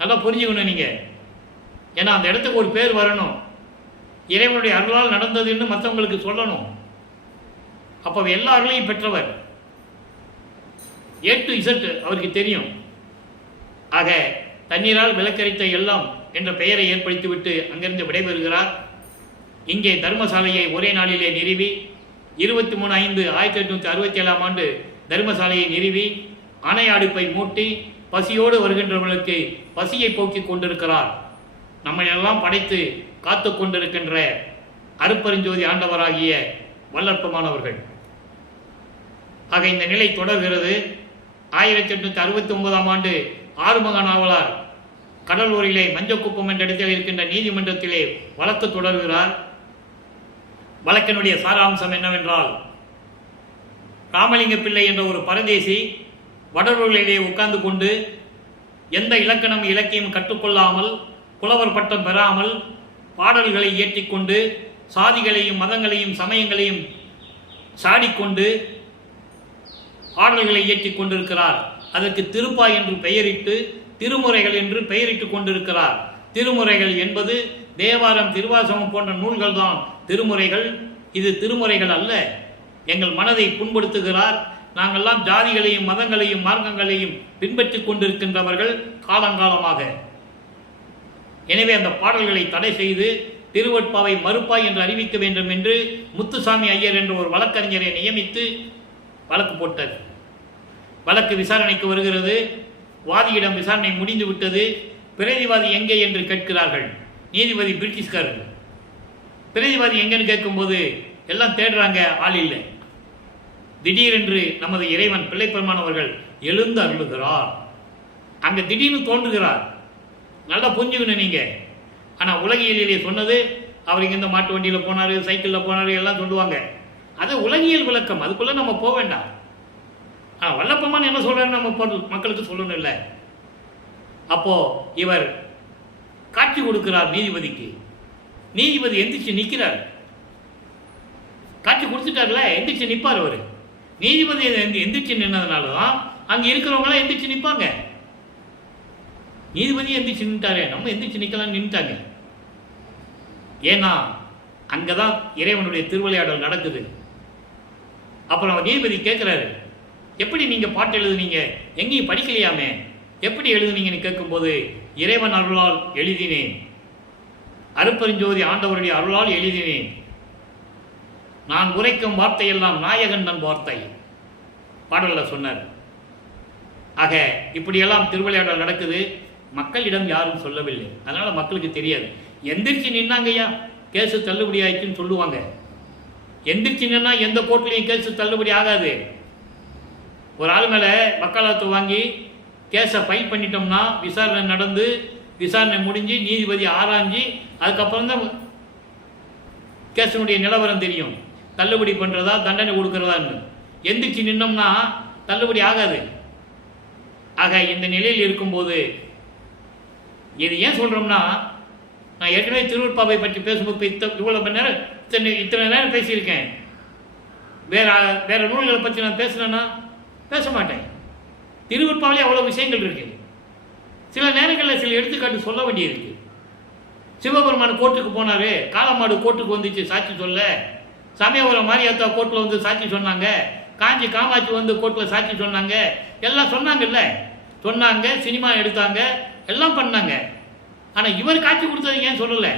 நல்லா புரிஞ்சுக்கணும் நீங்கள். ஏன்னா அந்த இடத்துக்கு ஒரு பேர் வரணும், இறைவனுடைய அருளால் நடந்ததுன்னு மற்றவங்களுக்கு சொல்லணும். அப்போ எல்லா அருளையும் பெற்றவர், A to Z அவருக்கு தெரியும். ஆக தண்ணீரால் விளக்கரித்த எல்லாம் என்ற பெயரை ஏற்படுத்திவிட்டு அங்கிருந்து விடைபெறுகிறார். இங்கே தர்மசாலையை ஒரே நாளிலே நிறுவி 23/5/1867 தர்மசாலையை நிறுவி அணை அடுப்பை மூட்டி பசியோடு வருகின்றவர்களுக்கு பசியை போக்கிக் கொண்டிருக்கிறார். நம்மையெல்லாம் படைத்து காத்து கொண்டிருக்கின்ற அருப்பெருஞ்சோதி ஆண்டவராகிய வல்லற்பமானவர்கள். ஆக இந்த நிலை தொடர்கிறது. 1869 ஆறுமுக நாவலார் கடலூரிலே மஞ்சக்குப்பம் என்ற இடத்தில் இருக்கின்ற நீதிமன்றத்திலே வழக்கு தொடர்கிறார். வழக்கினுடைய சாராம்சம் என்னவென்றால், ராமலிங்க பிள்ளை என்ற ஒரு பரதேசி வடலூரிலே உட்கார்ந்து கொண்டு எந்த இலக்கணம் இலக்கியம் கற்றுக்கொள்ளாமல், புலவர் பட்டம் பெறாமல், பாடல்களை இயற்றிக்கொண்டு சாதிகளையும் மதங்களையும் சமயங்களையும் சாடிக்கொண்டு பாடல்களை இயற்றிக் கொண்டிருக்கிறார். அதற்கு திருப்பா என்று பெயரிட்டு திருமுறைகள் என்று பெயரிட்டு கொண்டிருக்கிறார். திருமுறைகள் என்பது தேவாரம், திருவாசகம் போன்ற நூல்கள் தான் திருமுறைகள். இது திருமுறைகள் அல்ல. எங்கள் மனதை புண்படுத்துகிறார். நாங்கள்லாம் ஜாதிகளையும் மதங்களையும் மார்க்கங்களையும் பின்பற்றி கொண்டிருக்கின்றவர்கள் காலங்காலமாக. எனவே அந்த பாடல்களை தடை செய்து திருவட்பாவை மறுப்பாய் என்று அறிவிக்க வேண்டும் என்று முத்துசாமி ஐயர் என்ற ஒரு வழக்கறிஞரை நியமித்து வழக்கு போட்டார். வழக்கு விசாரணைக்கு வருகிறது. வாதியிடம் விசாரணை முடிந்து விட்டது. பிரதிவாதி எங்கே என்று கேட்கிறார்கள். நீதிபதி பிரிட்டிஷ்காரர். பிரதிவாதி எங்கன்னு கேட்கும்போது எல்லாம் தேடுறாங்க, ஆள் இல்லை. திடீரென்று நமது இறைவன் பிள்ளைப்பெருமானவர்கள் எழுந்து அருளுகிறார். அங்கே திடீர்னு தோன்றுகிறார். நல்லா புரிஞ்சுக்கணும் நீங்கள். ஆனால் உலகியலிலே சொன்னது, அவர் இங்கேருந்து மாட்டு வண்டியில் போனார், சைக்கிளில் போனார், எல்லாம் சொல்லுவாங்க. அது உலகியல் விளக்கம், அதுக்குள்ளே நம்ம போக வேண்டாம். ஆனால் வல்லப்பமான் என்ன சொல்கிறாரு நம்ம மக்களுக்கு சொல்லணும் இல்லை. அப்போது இவர் காட்சி கொடுக்கிறார் நீதிபதிக்கு. நீதிபதி எந்திரிச்சு நிற்கிறார். காட்சி கொடுத்துட்டார்ல, எந்திரிச்சு நிற்பார் அவர். நீதிபதி எந்திரிச்சு நின்னதுனால தான் அங்கே இருக்கிறவங்களாம் எந்திரிச்சு நிற்பாங்க. நீதிபதி எந்திரிச்சு நின்ட்டாரு, நம்ம எந்திரிச்சு நிற்கலாம் நின்ட்டாங்க. ஏன்னா அங்கதான் இறைவனுடைய திருவிளையாடல் நடக்குது. அப்புறம் நீதிபதி கேட்கிறாரு, எப்படி நீங்க பாட்டு எழுதுனீங்க, எங்கேயும் படிக்கலையாமே, எப்படி எழுதுனீங்கன்னு கேட்கும்போது, இறைவன் அருளால் எழுதினேன், அருப்பெருஞ்சோதி ஆண்டவருடைய அருளால் எழுதினேன், நான் உரைக்கும் வார்த்தையெல்லாம் நாயகன் தன் வார்த்தை பாடல்ல சொன்னார். ஆக இப்படியெல்லாம் திருவிளையாடல் நடக்குது. மக்களிடம் யாரும் சொல்லவில்லை, அதனால மக்களுக்கு தெரியாது. எந்திரிச்சு நின்னாங்கய்யா கேஸு தள்ளுபடி ஆயிடுச்சுன்னு சொல்லுவாங்க. எந்திரிச்சு நின்னா எந்த கோர்ட்லையும் கேஸு தள்ளுபடி ஆகாது. ஒரு ஆள் மேலே வக்காலத்து வாங்கி கேஸை ஃபைல் பண்ணிட்டோம்னா விசாரணை நடந்து விசாரணை முடிஞ்சு நீதிபதி ஆராய்ஞ்சி அதுக்கப்புறம் தான் கேஸினுடைய நிலவரம் தெரியும், தள்ளுபடி பண்ணுறதா தண்டனை கொடுக்கறதான்னு. எந்திரிச்சு நின்னோம்னா தள்ளுபடி ஆகாது. ஆக இந்த நிலையில் இருக்கும்போது இது ஏன் சொல்கிறோம்னா, நான் ஏற்கனவே திருவருட்பாவை பற்றி பேசும்போது இவ்வளோ மணி நேரம் இத்தனை நேரம் பேசியிருக்கேன். வேற நூல்களை பற்றி நான் பேசுனேன்னா பேச மாட்டேன். திருவருட்பாவிலே அவ்வளோ விஷயங்கள் இருக்குது. சில நேரங்களில் சில எடுத்துக்காட்டு சொல்ல வேண்டியிருக்கு. சிவபெருமான் கோர்ட்டுக்கு போனார், காளமாடு கோர்ட்டுக்கு வந்துச்சு சாட்சி சொல்ல. சமயபுரம் மாரியாத்தா கோர்ட்டில் வந்து சாட்சி சொன்னாங்க, காஞ்சி காமாட்சி வந்து கோர்ட்டில் சாட்சி சொன்னாங்க, எல்லாம் சொன்னாங்கல்ல. சொன்னாங்க, சினிமா எடுத்தாங்க, எல்லாம் பண்ணாங்க. ஆனால் இவர் காட்சி கொடுத்தது ஏன் சொல்லலை?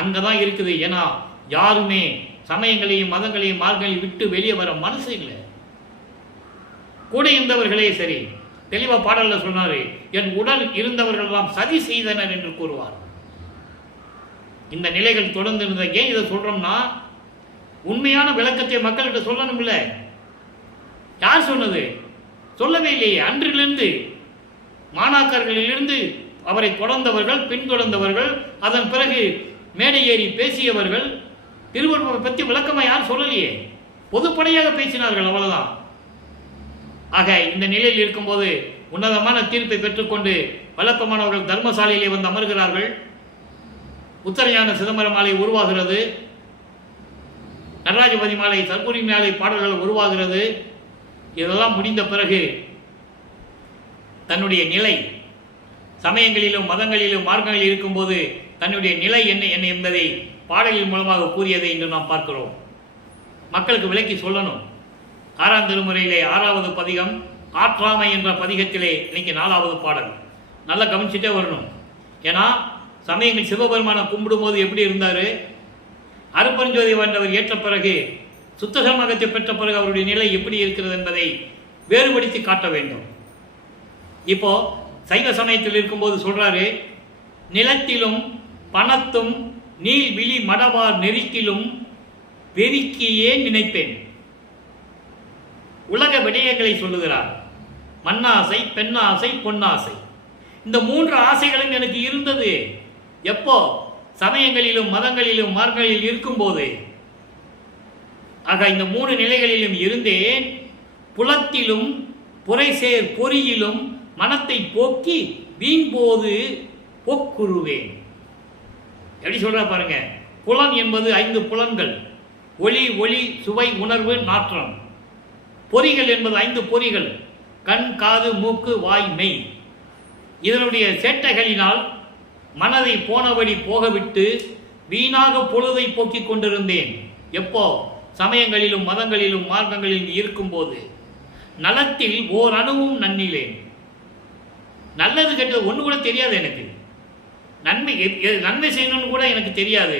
அங்கே தான் இருக்குது. ஏன்னா யாருமே சமயங்களையும் மதங்களையும் மார்க்கங்களையும் விட்டு வெளியே வர மனசு இல்லை. கூட இருந்தவர்களே சரி, தெளிவாக பாடலில் சொன்னார், என் உடல் இருந்தவர்கள் எல்லாம் சதி செய்தனர் என்று கூறுவார். இந்த நிலைகள் தொடர்ந்து இருந்த. ஏன் இதை சொல்றோம்னா, உண்மையான விளக்கத்தை மக்கள்கிட்ட சொல்லணும். இல்லை, யார் சொன்னது? சொல்லவே இல்லையே. அன்றிலிருந்து மாணாக்கர்களிலிருந்து அவரை தொடர்ந்தவர்கள், பின்தொடர்ந்தவர்கள், அதன் பிறகு மேடை ஏறி பேசியவர்கள் திருவள்ளுவரை பற்றி விளக்கமாக யார் சொல்லலையே. பொதுப்படையாக பேசினார்கள், அவ்வளவுதான். ஆக இந்த நிலையில் இருக்கும்போது உன்னதமான தீர்ப்பை பெற்றுக்கொண்டு வழக்கமானவர்கள் தர்மசாலையிலே வந்து அமர்கிறார்கள். உத்தரஞான சிதம்பரம் மாலை உருவாகிறது, நடராஜபதி மாலை, சர்க்குரி மாலை பாடல்கள் உருவாகிறது. இதெல்லாம் முடிந்த பிறகு தன்னுடைய நிலை சமயங்களிலும் மதங்களிலும் மார்க்கங்களில் இருக்கும்போது தன்னுடைய நிலை என்ன என்பதை பாடலின் மூலமாக கூறியதை இன்று நாம் பார்க்கிறோம். மக்களுக்கு விளக்கி சொல்லணும். 6ஆம் திருமுறையிலே 6வது பதிகம் ஆற்றாமை என்ற பதிகத்திலே இன்னைக்கு 4வது பாடல். நல்லா கவனிச்சுட்டே வரணும். ஏன்னா சமயங்கள் சிவபெருமானை கும்பிடும்போது எப்படி இருந்தார், அருப்பெருஞ்சோதி ஆண்டவர் ஏற்ற பிறகு சுத்த சமூகத்தை பெற்ற பிறகு அவருடைய நிலை எப்படி இருக்கிறது என்பதை வேறுபடுத்தி காட்ட வேண்டும். இப்போ சைவ சமயத்தில் இருக்கும்போது சொல்றாரு, நிலத்திலும் பணத்தும் நீள் விழி மடவார் நெருக்கிலும் வெறுக்கியே நினைப்பேன். உலக விடயங்களை சொல்லுகிறார். மண்ணாசை, பெண்ணாசை, பொன்னாசை, இந்த 3 ஆசைகளும் எனக்கு இருந்தது. எப்போ? சமயங்களிலும் மதங்களிலும் மார்க்கங்களில் இருக்கும்போது. ஆக இந்த 3 நிலைகளிலும் இருந்தேன். புலத்திலும் புரைசேர் பொறியிலும் மனத்தை போக்கி வீண்போது போக்குருவேன். எப்படி சொல்ற பாருங்க. புலன் என்பது 5 புலன்கள்: ஒளி, ஒளி, சுவை, உணர்வு, நாற்றம். பொறிகள் என்பது 5 பொறிகள்: கண், காது, மூக்கு, வாய், மெய். இதனுடைய சேட்டைகளினால் மனதை போனபடி போகவிட்டு வீணாக பொழுதை போக்கிக் கொண்டிருந்தேன். எப்போ? சமயங்களிலும் மதங்களிலும் மார்க்கங்களிலும் இருக்கும்போது. நலத்தில் ஓர் அணுவும் நன்னிலேன். நல்லது கெட்டது ஒன்று கூட தெரியாது எனக்கு. நன்மை செய்யணும்னு கூட எனக்கு தெரியாது.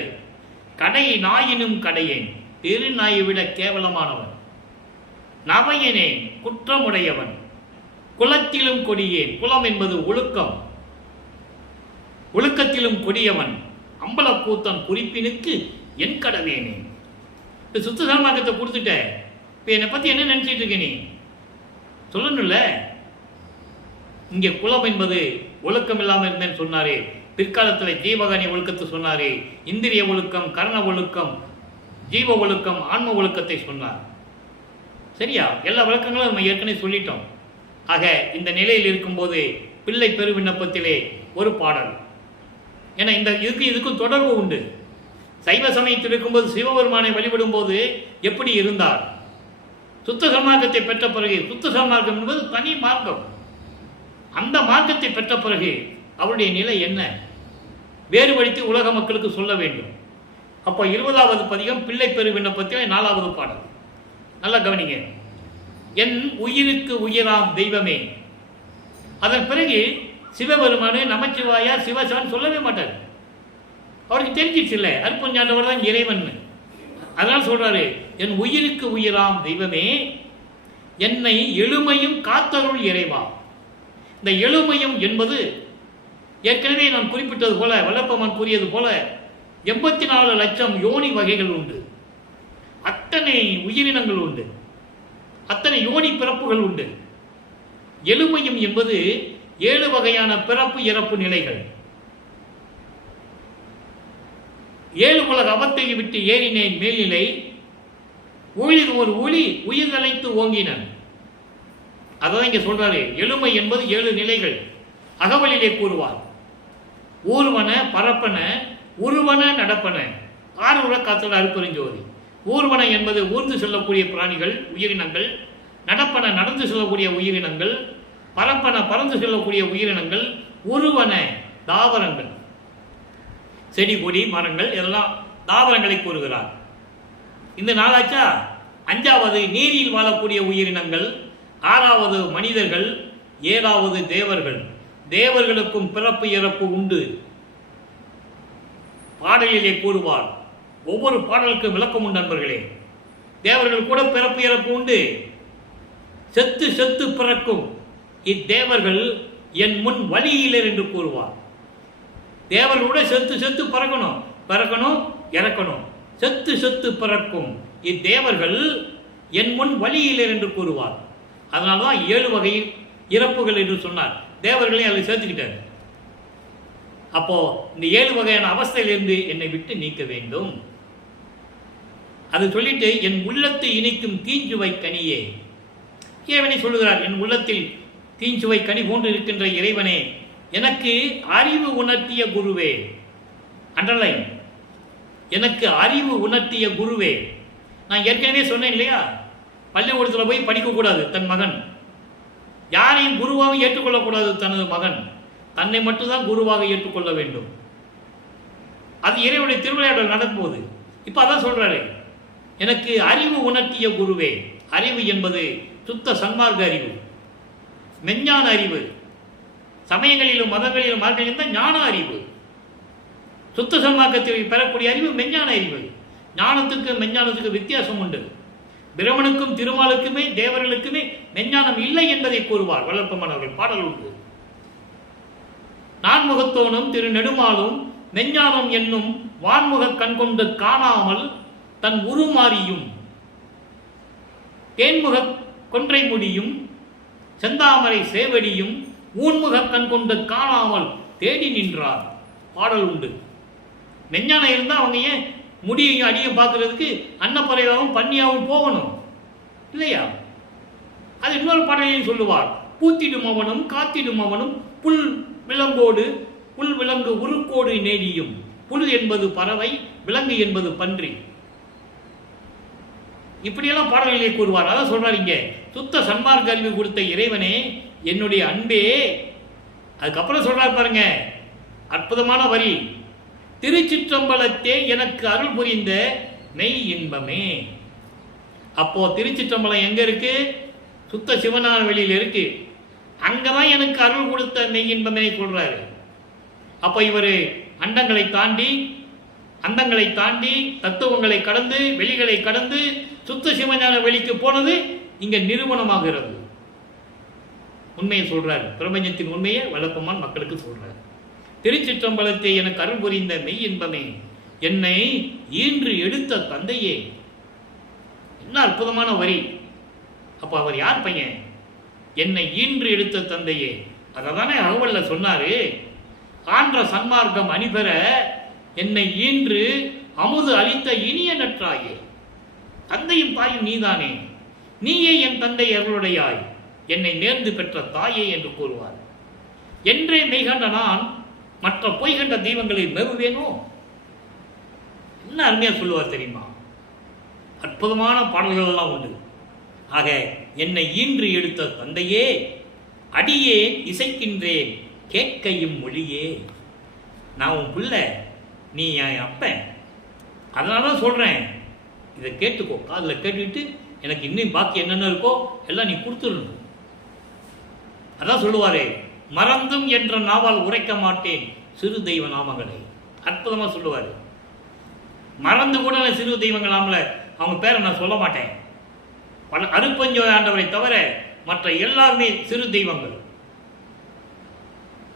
கடை நாயினும் கடையேன், பெரு நாயை விட கேவலமானவன். நவையனேன், குற்றமுடையவன். குலத்திலும் கொடியேன். குலம் என்பது ஒழுக்கம். ஒழுக்கத்திலும் கொடியவன். அம்பலக்கூத்தன் குறிப்பினுக்கு என் கடவேனே. இப்போ சுத்த சன்மார்க்கத்தை கொடுத்துட்ட, இப்போ என்னை பற்றி என்ன நினச்சிட்டு இருக்க நீ? சொல்லணும்ல. இங்கே குலம் என்பது ஒழுக்கம் இல்லாமல் இருந்தேன்னு சொன்னாரே. பிற்காலத்தில் ஜீவகாணி ஒழுக்கத்தை சொன்னாரே. இந்திரிய ஒழுக்கம், கர்ண ஒழுக்கம், ஜீவ ஒழுக்கம், ஆன்ம ஒழுக்கத்தை சொன்னார். சரியா? எல்லா விளக்கங்களும் நம்ம ஏற்கனவே சொல்லிட்டோம். ஆக இந்த நிலையில் இருக்கும்போது பிள்ளை பெரு விண்ணப்பத்திலே ஒரு பாடல். ஏன்னா இதுக்கும் தொடர்பு உண்டு. சைவ சமயத்தில் இருக்கும்போது சிவபெருமானை வழிபடும் போது எப்படி இருந்தார்? சுத்த சன்மார்க்கத்தை பெற்ற பிறகு, சுத்த சன்மார்க்கம் என்பது தனி மார்க்கம், அந்த மார்க்கத்தை பெற்ற பிறகு அவருடைய நிலை என்ன வேறுபடுத்தி உலக மக்களுக்கு சொல்ல வேண்டும். அப்போ 20வது பதிகம் பிள்ளை பெரு விண்ணப்பத்தில் 4வது பாடல். நல்லா கவனிங்க. என் உயிருக்கு உயிராம் தெய்வமே. அதன் பிறகு சிவபெருமானே நமச்சிவாயா சிவசிவன் சொல்லவே மாட்டார். அவருக்கு தெரிஞ்சிச்சு இல்லை அற்புஞ்சாண்டவர் தான் இறைவன். அதனால் சொல்றாரு, என் உயிருக்கு உயிராம் தெய்வமே, என்னை எளிமையும் காத்தருள் இறைவா. இந்த எளிமையும் என்பது ஏற்கனவே நான் குறிப்பிட்டது போல, வல்லப்பமான் கூறியது போல 84 லட்சம் யோனி வகைகள் உண்டு, அத்தனை உயிரினங்கள் உண்டு, அத்தனை யோனி பிறப்புகள் உண்டு. எளிமையும் என்பது 7 வகையான பிறப்பு இறப்பு நிலைகள். 7 உலக அவத்தை விட்டு ஏறினேன் மேல்நிலை, ஊழில் ஒரு ஒளி உயிர் அழைத்து ஓங்கினன். அதான் இங்க சொல்றாரு. எளிமை என்பது 7 நிலைகள். அகவலிலே கூறுவார். ஊர்வன பரப்பன உருவன நடப்பன 6 உலக காத்தல் அருப்பெருஞ்சோதி. ஊர்வன என்பது ஊர்ந்து செல்லக்கூடிய பிராணிகள் உயிரினங்கள், நடப்பன நடந்து செல்லக்கூடிய உயிரினங்கள், பரப்பன பறந்து செல்லக்கூடிய உயிரினங்கள், உருவன தாவரங்கள், செடி கொடி மரங்கள் எல்லாம் தாவரங்களை கூறுகிறார். இந்த நாளாச்சா. 5வது நீரில் வாழக்கூடிய உயிரினங்கள், 6வது மனிதர்கள், 7வது தேவர்கள். தேவர்களுக்கும் பிறப்பு இறப்பு உண்டு. பாடலிலே கூறுவார். ஒவ்வொரு பாடலுக்கும் விளக்கம் உண்டு நண்பர்களே. தேவர்கள் கூட பிறப்பு இறப்பு உண்டு. செத்து செத்து பிறக்கும் இத்தேவர்கள் என் முன் வழியிலர் என்று கூறுவார். தேவர்களோட செத்து செத்து பிறக்கணும், பிறக்கணும் இறக்கணும். செத்து செத்து பிறக்கும் இத்தேவர்கள் என் முன் வழியிலர் என்று கூறுவார். அதனால்தான் 7 வகை இறப்புகள் என்று சொன்னார். தேவர்களையும் அதில் சேர்த்துக்கிட்டார். அப்போ இந்த 7 வகையான அவஸ்தையிலிருந்து என்னை விட்டு நீக்க வேண்டும். அது சொல்லிட்டு என் உள்ளத்தை இணைக்கும் தீஞ்சுவை கனியே. இறைவனை சொல்லுகிறார், என் உள்ளத்தில் தீஞ்சுவை கனி போன்று இருக்கின்ற இறைவனே, எனக்கு அறிவு உணர்த்திய குருவே. அண்டர்லைன், எனக்கு அறிவு உணர்த்திய குருவே. நான் ஏற்கனவே சொன்னேன் இல்லையா, பள்ளிக்கூடத்தில் போய் படிக்கக்கூடாது தன் மகன், யாரையும் குருவாக ஏற்றுக்கொள்ளக்கூடாது தனது மகன், தன்னை மட்டும்தான் குருவாக ஏற்றுக்கொள்ள வேண்டும். அது இறைவனுடைய திருவிளையாடல் நடக்கும்போது இப்போ அதான் சொல்றாரு, எனக்கு அறிவு உணர்த்திய குருவே. அறிவு என்பது சுத்த சன்மார்க்க அறிவு, மெஞ்ஞான அறிவு. சமயங்களிலும் மதங்களிலும் மார்க்கங்களிலும் தான் ஞான அறிவு. சுத்த சன்மார்க்கத்தில் பெறக்கூடிய அறிவு மெஞ்ஞான அறிவு. ஞானத்துக்கு மெஞ்ஞானத்துக்கு வித்தியாசம் உண்டு. பிரமனுக்கும் திருமாலுக்குமே தேவர்களுக்குமே மெஞ்ஞானம் இல்லை என்பதை கூறுவார் வல்லப்பமான் அவர்கள். பாடல் உண்டு. நான்முகத்தோனும் திரு நெடுமாலும் மெஞ்ஞானம் என்னும் வான்முக கண் கொண்டு காணாமல் தன் உருமாறியும் தேன்முக கொன்றை முடியும் செந்தாமரை சேவடியும் ஊன்முக கண் கொண்டு காணாமல் தேடி நின்றார். பாடல் உண்டு. மெஞ்ஞானம் இருந்தால் அவங்க ஏன் முடியையும் அடியும் பார்க்கறதுக்கு அன்னப்பறையாகவும் பன்னியாகவும் போகணும் இல்லையா? அது இன்னொரு பாடலையும் சொல்லுவார். பூத்திடும் அவனும் காத்திடும் அவனும் புல் விலங்கோடு புல் விலங்கு உருக்கோடு நேடியும். புல் என்பது பறவை, விலங்கு என்பது பன்றி. இப்படியெல்லாம் பாடல்களை கூறுவார். அதான் சொல்றாரு இங்க, சுத்த சன்மார்க்க அறிவு கொடுத்த இறைவனே, என்னுடைய அன்பே. அதுக்கப்புறம் சொல்றாரு பாருங்க, அற்புதமான வரி. திருச்சிற்றம்பலத்தே எனக்கு அருள் புரிந்த மெய் இன்பமே. அப்போ திருச்சிற்றம்பலம் எங்க இருக்கு? சுத்த சிவனான வெளியில் இருக்கு. அங்கதான் எனக்கு அருள் கொடுத்த மெய் இன்பமே சொல்றாரு. அப்ப இவர் அண்டங்களை தாண்டி அந்தங்களை தாண்டி தத்துவங்களை கடந்து வெளிகளை கடந்து சுத்த சிவஞான வெளிக்கு போனது இங்க நிரூபணமாகிறது. உண்மையை சொல்றாரு, பிரபஞ்சத்தின் உண்மையை வல்லப்பமான் மக்களுக்கு சொல்றாரு. திருச்சிற்றம்பலத்தை எனக்கு அருள் புரிந்த மெய் இன்பமே, என்னை ஈன்று எடுத்த தந்தையே. என்ன அற்புதமான வரி. அப்ப அவர் யார் பையன்? என்னை ஈன்று எடுத்த தந்தையே. அததானே அகவல்ல சொன்னாரு, ஆன்ற சன்மார்க்கம் அணிபெற என்னை ஈன்று அமுது அளித்த இனிய நற்றாயே. தந்தையும் தாயும் நீதானே, நீயே என் தந்தை அருளுடையாய், என்னை நேர்ந்து பெற்ற தாயே என்று கூறுவார். என்றே மெய்கண்ட நான் மற்ற பொய்கண்ட தெய்வங்களை மெருவேனோ? என்ன அருமையாக சொல்லுவார் தெரியுமா? அற்புதமான பாடல்கள் எல்லாம் உண்டு. ஆக என்னை ஈன்று எடுத்த தந்தையே, அடியேன் இசைக்கின்றேன் கேட்கையும் மொழியே. நான் உன் பிள்ளை, நீ என் அப்பன், அதனால தான் சொல்கிறேன், இதை கேட்டுக்கோ, காதில் கேட்டுக்கிட்டு எனக்கு இன்னும் பாக்கி என்னென்ன இருக்கோ எல்லாம் நீ கொடுத்துடணும். அதான் சொல்லுவாரே, மறந்தும் என்ற நாவால் உரைக்க மாட்டேன் சிறு தெய்வ நாமங்களை. அற்புதமாக சொல்லுவார். மறந்து கூட நான் சிறு தெய்வங்கள் நாமல அவங்க பேரை நான் சொல்ல மாட்டேன். அருட்பெருஞ்சோதி ஆண்டவரை தவிர மற்ற எல்லாருமே சிறு தெய்வங்கள்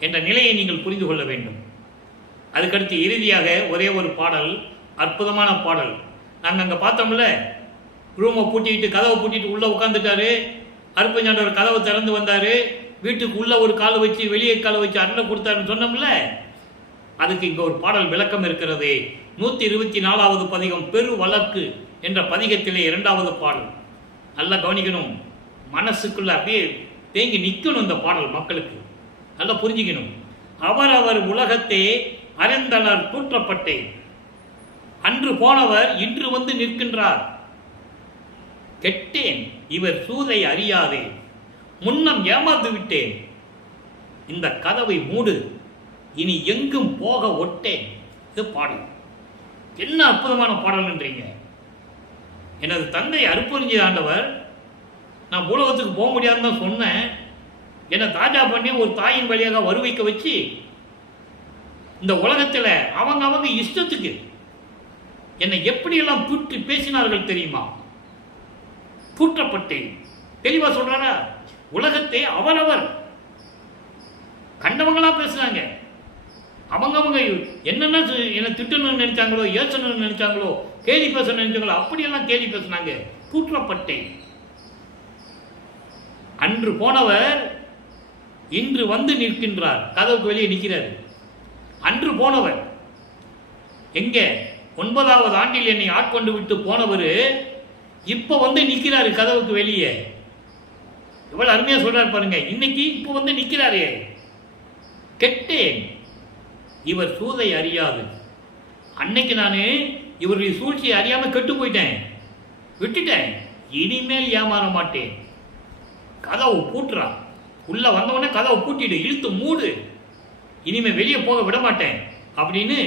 என்ற நிலையை நீங்கள் புரிந்து கொள்ள வேண்டும். அதுக்கடுத்து இறுதியாக ஒரே ஒரு பாடல், அற்புதமான பாடல். நாங்கள் அங்கே பார்த்தோம்ல, ரூமை பூட்டிக்கிட்டு கதவை பூட்டிட்டு உள்ளே உட்காந்துட்டாரு. அருட்பெருஞ்சாண்டவர் கதவை திறந்து வந்தார். வீட்டுக்கு உள்ளே ஒரு காலை வச்சு வெளியே காலை வச்சு அருளை கொடுத்தாருன்னு சொன்னோம்ல. அதுக்கு இங்கே ஒரு பாடல் விளக்கம் இருக்கிறது. 124வது பதிகம் பெரு வழக்கு என்ற பதிகத்திலே 2வது பாடல். நல்லா கவனிக்கணும், மனசுக்குள்ள அப்படியே தேங்கி நிற்கணும் இந்த பாடல். மக்களுக்கு நல்லா புரிஞ்சுக்கணும். அவர் உலகத்தே அறிந்தனர் தூற்றப்பட்டேன், அன்று போனவர் இன்று வந்து நிற்கின்றார். கெட்டேன் இவர் சூதை அறியாதே, முன்னம் ஏமாந்து விட்டேன், இந்த கதவை மூடு, இனி எங்கும் போக ஒட்டேன். இது பாடல். என்ன அற்புதமான பாடல்ன்றீங்க. எனது தந்தை அருட்பெருஞ்சோதி ஆண்டவர், நான் உலகத்துக்கு போக முடியாதுன்னு தான் சொன்னேன். என்னை தாஜா பண்ணி ஒரு தாயின் வழியாக வருவிக்க வச்சு இந்த உலகத்தில் அவங்க இஷ்டத்துக்கு என்னை எப்படியெல்லாம் தூற்றி பேசினார்கள் தெரியுமா? தூற்றப்பட்டேன். தெளிவா சொல்றாரா? உலகத்தை அவரவர் கண்டவங்களா பேசுறாங்க. அவங்க என்னென்ன என்ன திட்டணும்னு நினைச்சாங்களோ, ஏசணும்னு நினைச்சாங்களோ, கேலி பேச நினைச்சாங்களோ, அப்படியெல்லாம் கேலி பேசினாங்க. தூற்றப்பட்டேன். அன்று போனவர் இன்று வந்து நிற்கின்றார். கதவுக்கு வெளியே நிற்கிறார். அன்று போனவர் எங்க 9வது ஆண்டில் என்னை ஆட்கொண்டு விட்டு போனவர் இப்ப வந்து நிற்கிறாரு கதவுக்கு வெளியே. எவ்வளவு அருமையா சொல்றாரு பாருங்க. இன்னைக்கு இப்ப வந்து நிற்கிறாரே. கெட்டேன் இவர் சூதை அறியாது. அன்னைக்கு நான் இவருடைய சூழ்ச்சியை அறியாம கெட்டு போயிட்டேன், விட்டுட்டேன். இனிமேல் ஏமாற மாட்டேன். கதவு பூட்டுறான். உள்ள வந்தவொடனே கதவை பூட்டிடு, இழுத்து மூடு, இனிமே வெளியே போக விட மாட்டேன் அப்படின்னு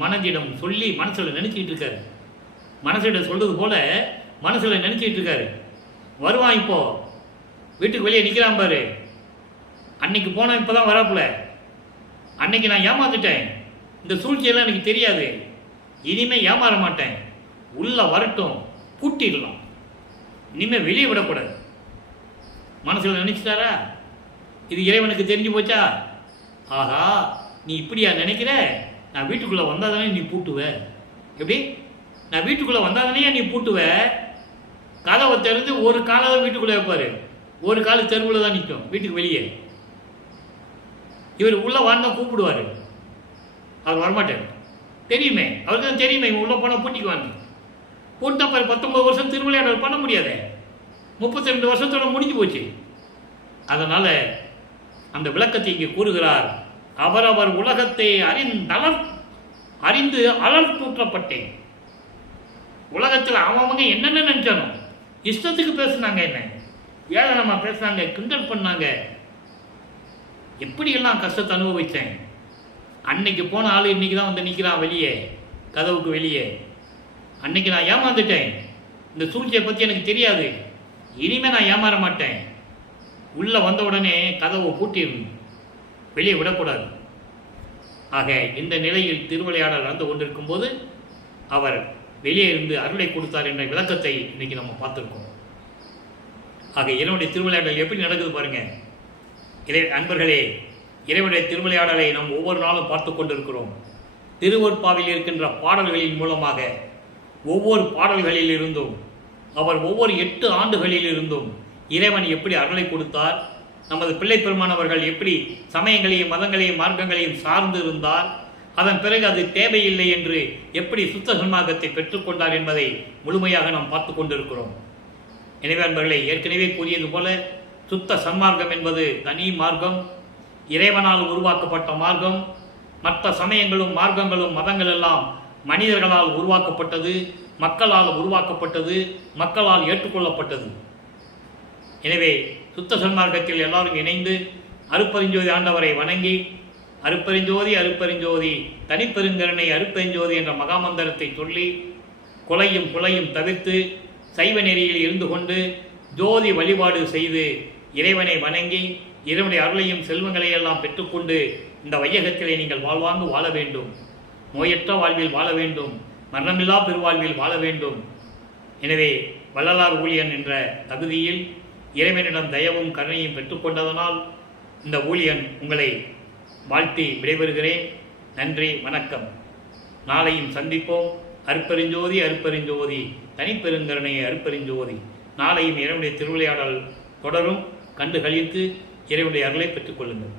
மனதிடம் சொல்லி மனசுல நினைச்சிட்டு இருக்காரு. மனசிடம் சொல்றது போல மனசுல நினைச்சிட்டு இருக்காரு. வருவான். இப்போ வீட்டுக்கு வெளியே நிற்கிறான் பாரு. அன்னைக்கு போன இப்பதான் வராப்புல. அன்னைக்கு நான் ஏமாந்துட்டேன், இந்த சூழ்ச்சியெல்லாம் எனக்கு தெரியாது, இனிமே ஏமாற மாட்டேன், உள்ள வரட்டும், பூட்டிடலாம், இனிமே வெளியே விடக்கூடாது. மனசுல நினைச்சிட்டாரா? இது இறைவனுக்கு தெரிஞ்சு போச்சா? ஆஹா, நீ இப்படியா நினைக்கிற? நான் வீட்டுக்குள்ள வந்தாதானே நீ பூட்டுவ. எப்படி? நான் வீட்டுக்குள்ள வந்தாதானே நீ பூட்டுவ. கதவை திறந்து ஒரு காலை வீட்டுக்குள்ள வைப்பாரு, ஒரு கால தெருவில் தான் நிற்கும் வீட்டுக்கு வெளியே. இவர் உள்ள வாழ்ந்தா கூப்பிடுவாரு, அவர் வரமாட்டார். தெரியுமே, அவருக்கு தான் தெரியுமே இவன் உள்ள போனால் பூட்டிக்குவாங்க. பூட்டா 19 வருஷம் திருவிளையாடல் பண்ண முடியாது. 32 வருஷத்தோட முடிஞ்சு போச்சு. அதனால அந்த விளக்கத்தை இங்கே கூறுகிறார். அவரவர் உலகத்தை அறிந்து அலர் தூற்றப்பட்டேன். உலகத்தில் அவங்க என்னென்ன நினைச்சானோ இஷ்டத்துக்கு பேசுனாங்க, என்ன ஏளனமா பேசுனாங்க, கிண்டல் பண்ணாங்க. எப்படியெல்லாம் கஷ்டத்தை அனுபவித்தேன். அன்னைக்கு போன ஆள் இன்னைக்கு தான் வந்து நிற்கிறான் வெளியே, கதவுக்கு வெளியே. அன்னைக்கு நான் ஏமாந்துட்டேன், இந்த சூழ்ச்சியை பற்றி எனக்கு தெரியாது, இனிமே நான் ஏமாற மாட்டேன். உள்ள வந்த உடனே கதவை பூட்டிடணும், வெளியே விடக்கூடாது. ஆக இந்த நிலையில் திருவிளையாடல் நடந்து கொண்டிருக்கும் போது அவர் வெளியே இருந்து அருளை கொடுத்தார் என்ற விளக்கத்தை இன்னைக்கு நம்ம பார்த்துருக்கோம். ஆக இறைவனுடைய திருவிளையாடல் எப்படி நடக்குது பாருங்க. அன்பர்களே, இறைவனுடைய திருவிளையாடலை நாம் ஒவ்வொரு நாளும் பார்த்து கொண்டிருக்கிறோம். திருவொற்பாவில் இருக்கின்ற பாடல்களின் மூலமாக ஒவ்வொரு பாடல்களில் இருந்தும் அவர் ஒவ்வொரு 8 ஆண்டுகளில் இருந்தும் இறைவன் எப்படி அருளை கொடுத்தார், நமது பிள்ளை பெருமானவர்கள் எப்படி சமயங்களையும் மதங்களையும் மார்க்கங்களையும் சார்ந்து இருந்தார், அதன் பிறகு அது தேவையில்லை என்று எப்படி சுத்த சன்மார்க்கத்தை பெற்றுக்கொண்டார் என்பதை முழுமையாக நாம் பார்த்து கொண்டிருக்கிறோம். எனவே அன்பர்களே, ஏற்கனவே கூறியது போல சுத்த சன்மார்க்கம் என்பது தனி மார்க்கம், இறைவனால் உருவாக்கப்பட்ட மார்க்கம். மற்ற சமயங்களும் மார்க்கங்களும் மதங்கள் எல்லாம் மனிதர்களால் உருவாக்கப்பட்டது, மக்களால் உருவாக்கப்பட்டது, மக்களால் ஏற்றுக்கொள்ளப்பட்டது. எனவே சுத்த சன்மார்க்கத்தில் எல்லாரும் இணைந்து அருட்பெருஞ்சோதி ஆண்டவரை வணங்கி அருட்பெருஞ்சோதி அருட்பெருஞ்சோதி தனிப்பெருங்கருணை அருட்பெருஞ்சோதி என்ற மகாமந்திரத்தை சொல்லி கொலையும் குலையும் தவிர்த்து சைவ நெறியில் இருந்து கொண்டு ஜோதி வழிபாடு செய்து இறைவனை வணங்கி இறைவனுடைய அருளையும் செல்வங்களையெல்லாம் பெற்றுக்கொண்டு இந்த வையகத்திலே நீங்கள் வாழ்வாங்கு வாழ வேண்டும். நோயற்ற வாழ்வில் வாழ வேண்டும். மரணமில்லா பெருவாழ்வில் வாழ வேண்டும். எனவே வள்ளலார் ஊழியன் என்ற தகுதியில் இறைவனிடம் தயவும் கருணையும் பெற்றுக்கொண்டதனால் இந்த ஊழியன் உங்களை வாழ்த்தி விடைபெறுகிறேன். நன்றி, வணக்கம். நாளையும் சந்திப்போம். அருட்பெருஞ்சோதி அருட்பெருஞ்சோதி தனிப்பெருங்கருணை அருட்பெருஞ்சோதி. நாளையும் இறைவனுடைய திருவிளையாடல் தொடரும். கண்டு கழித்து இறைவனுடைய அருளை பெற்றுக்கொள்ளுங்கள்.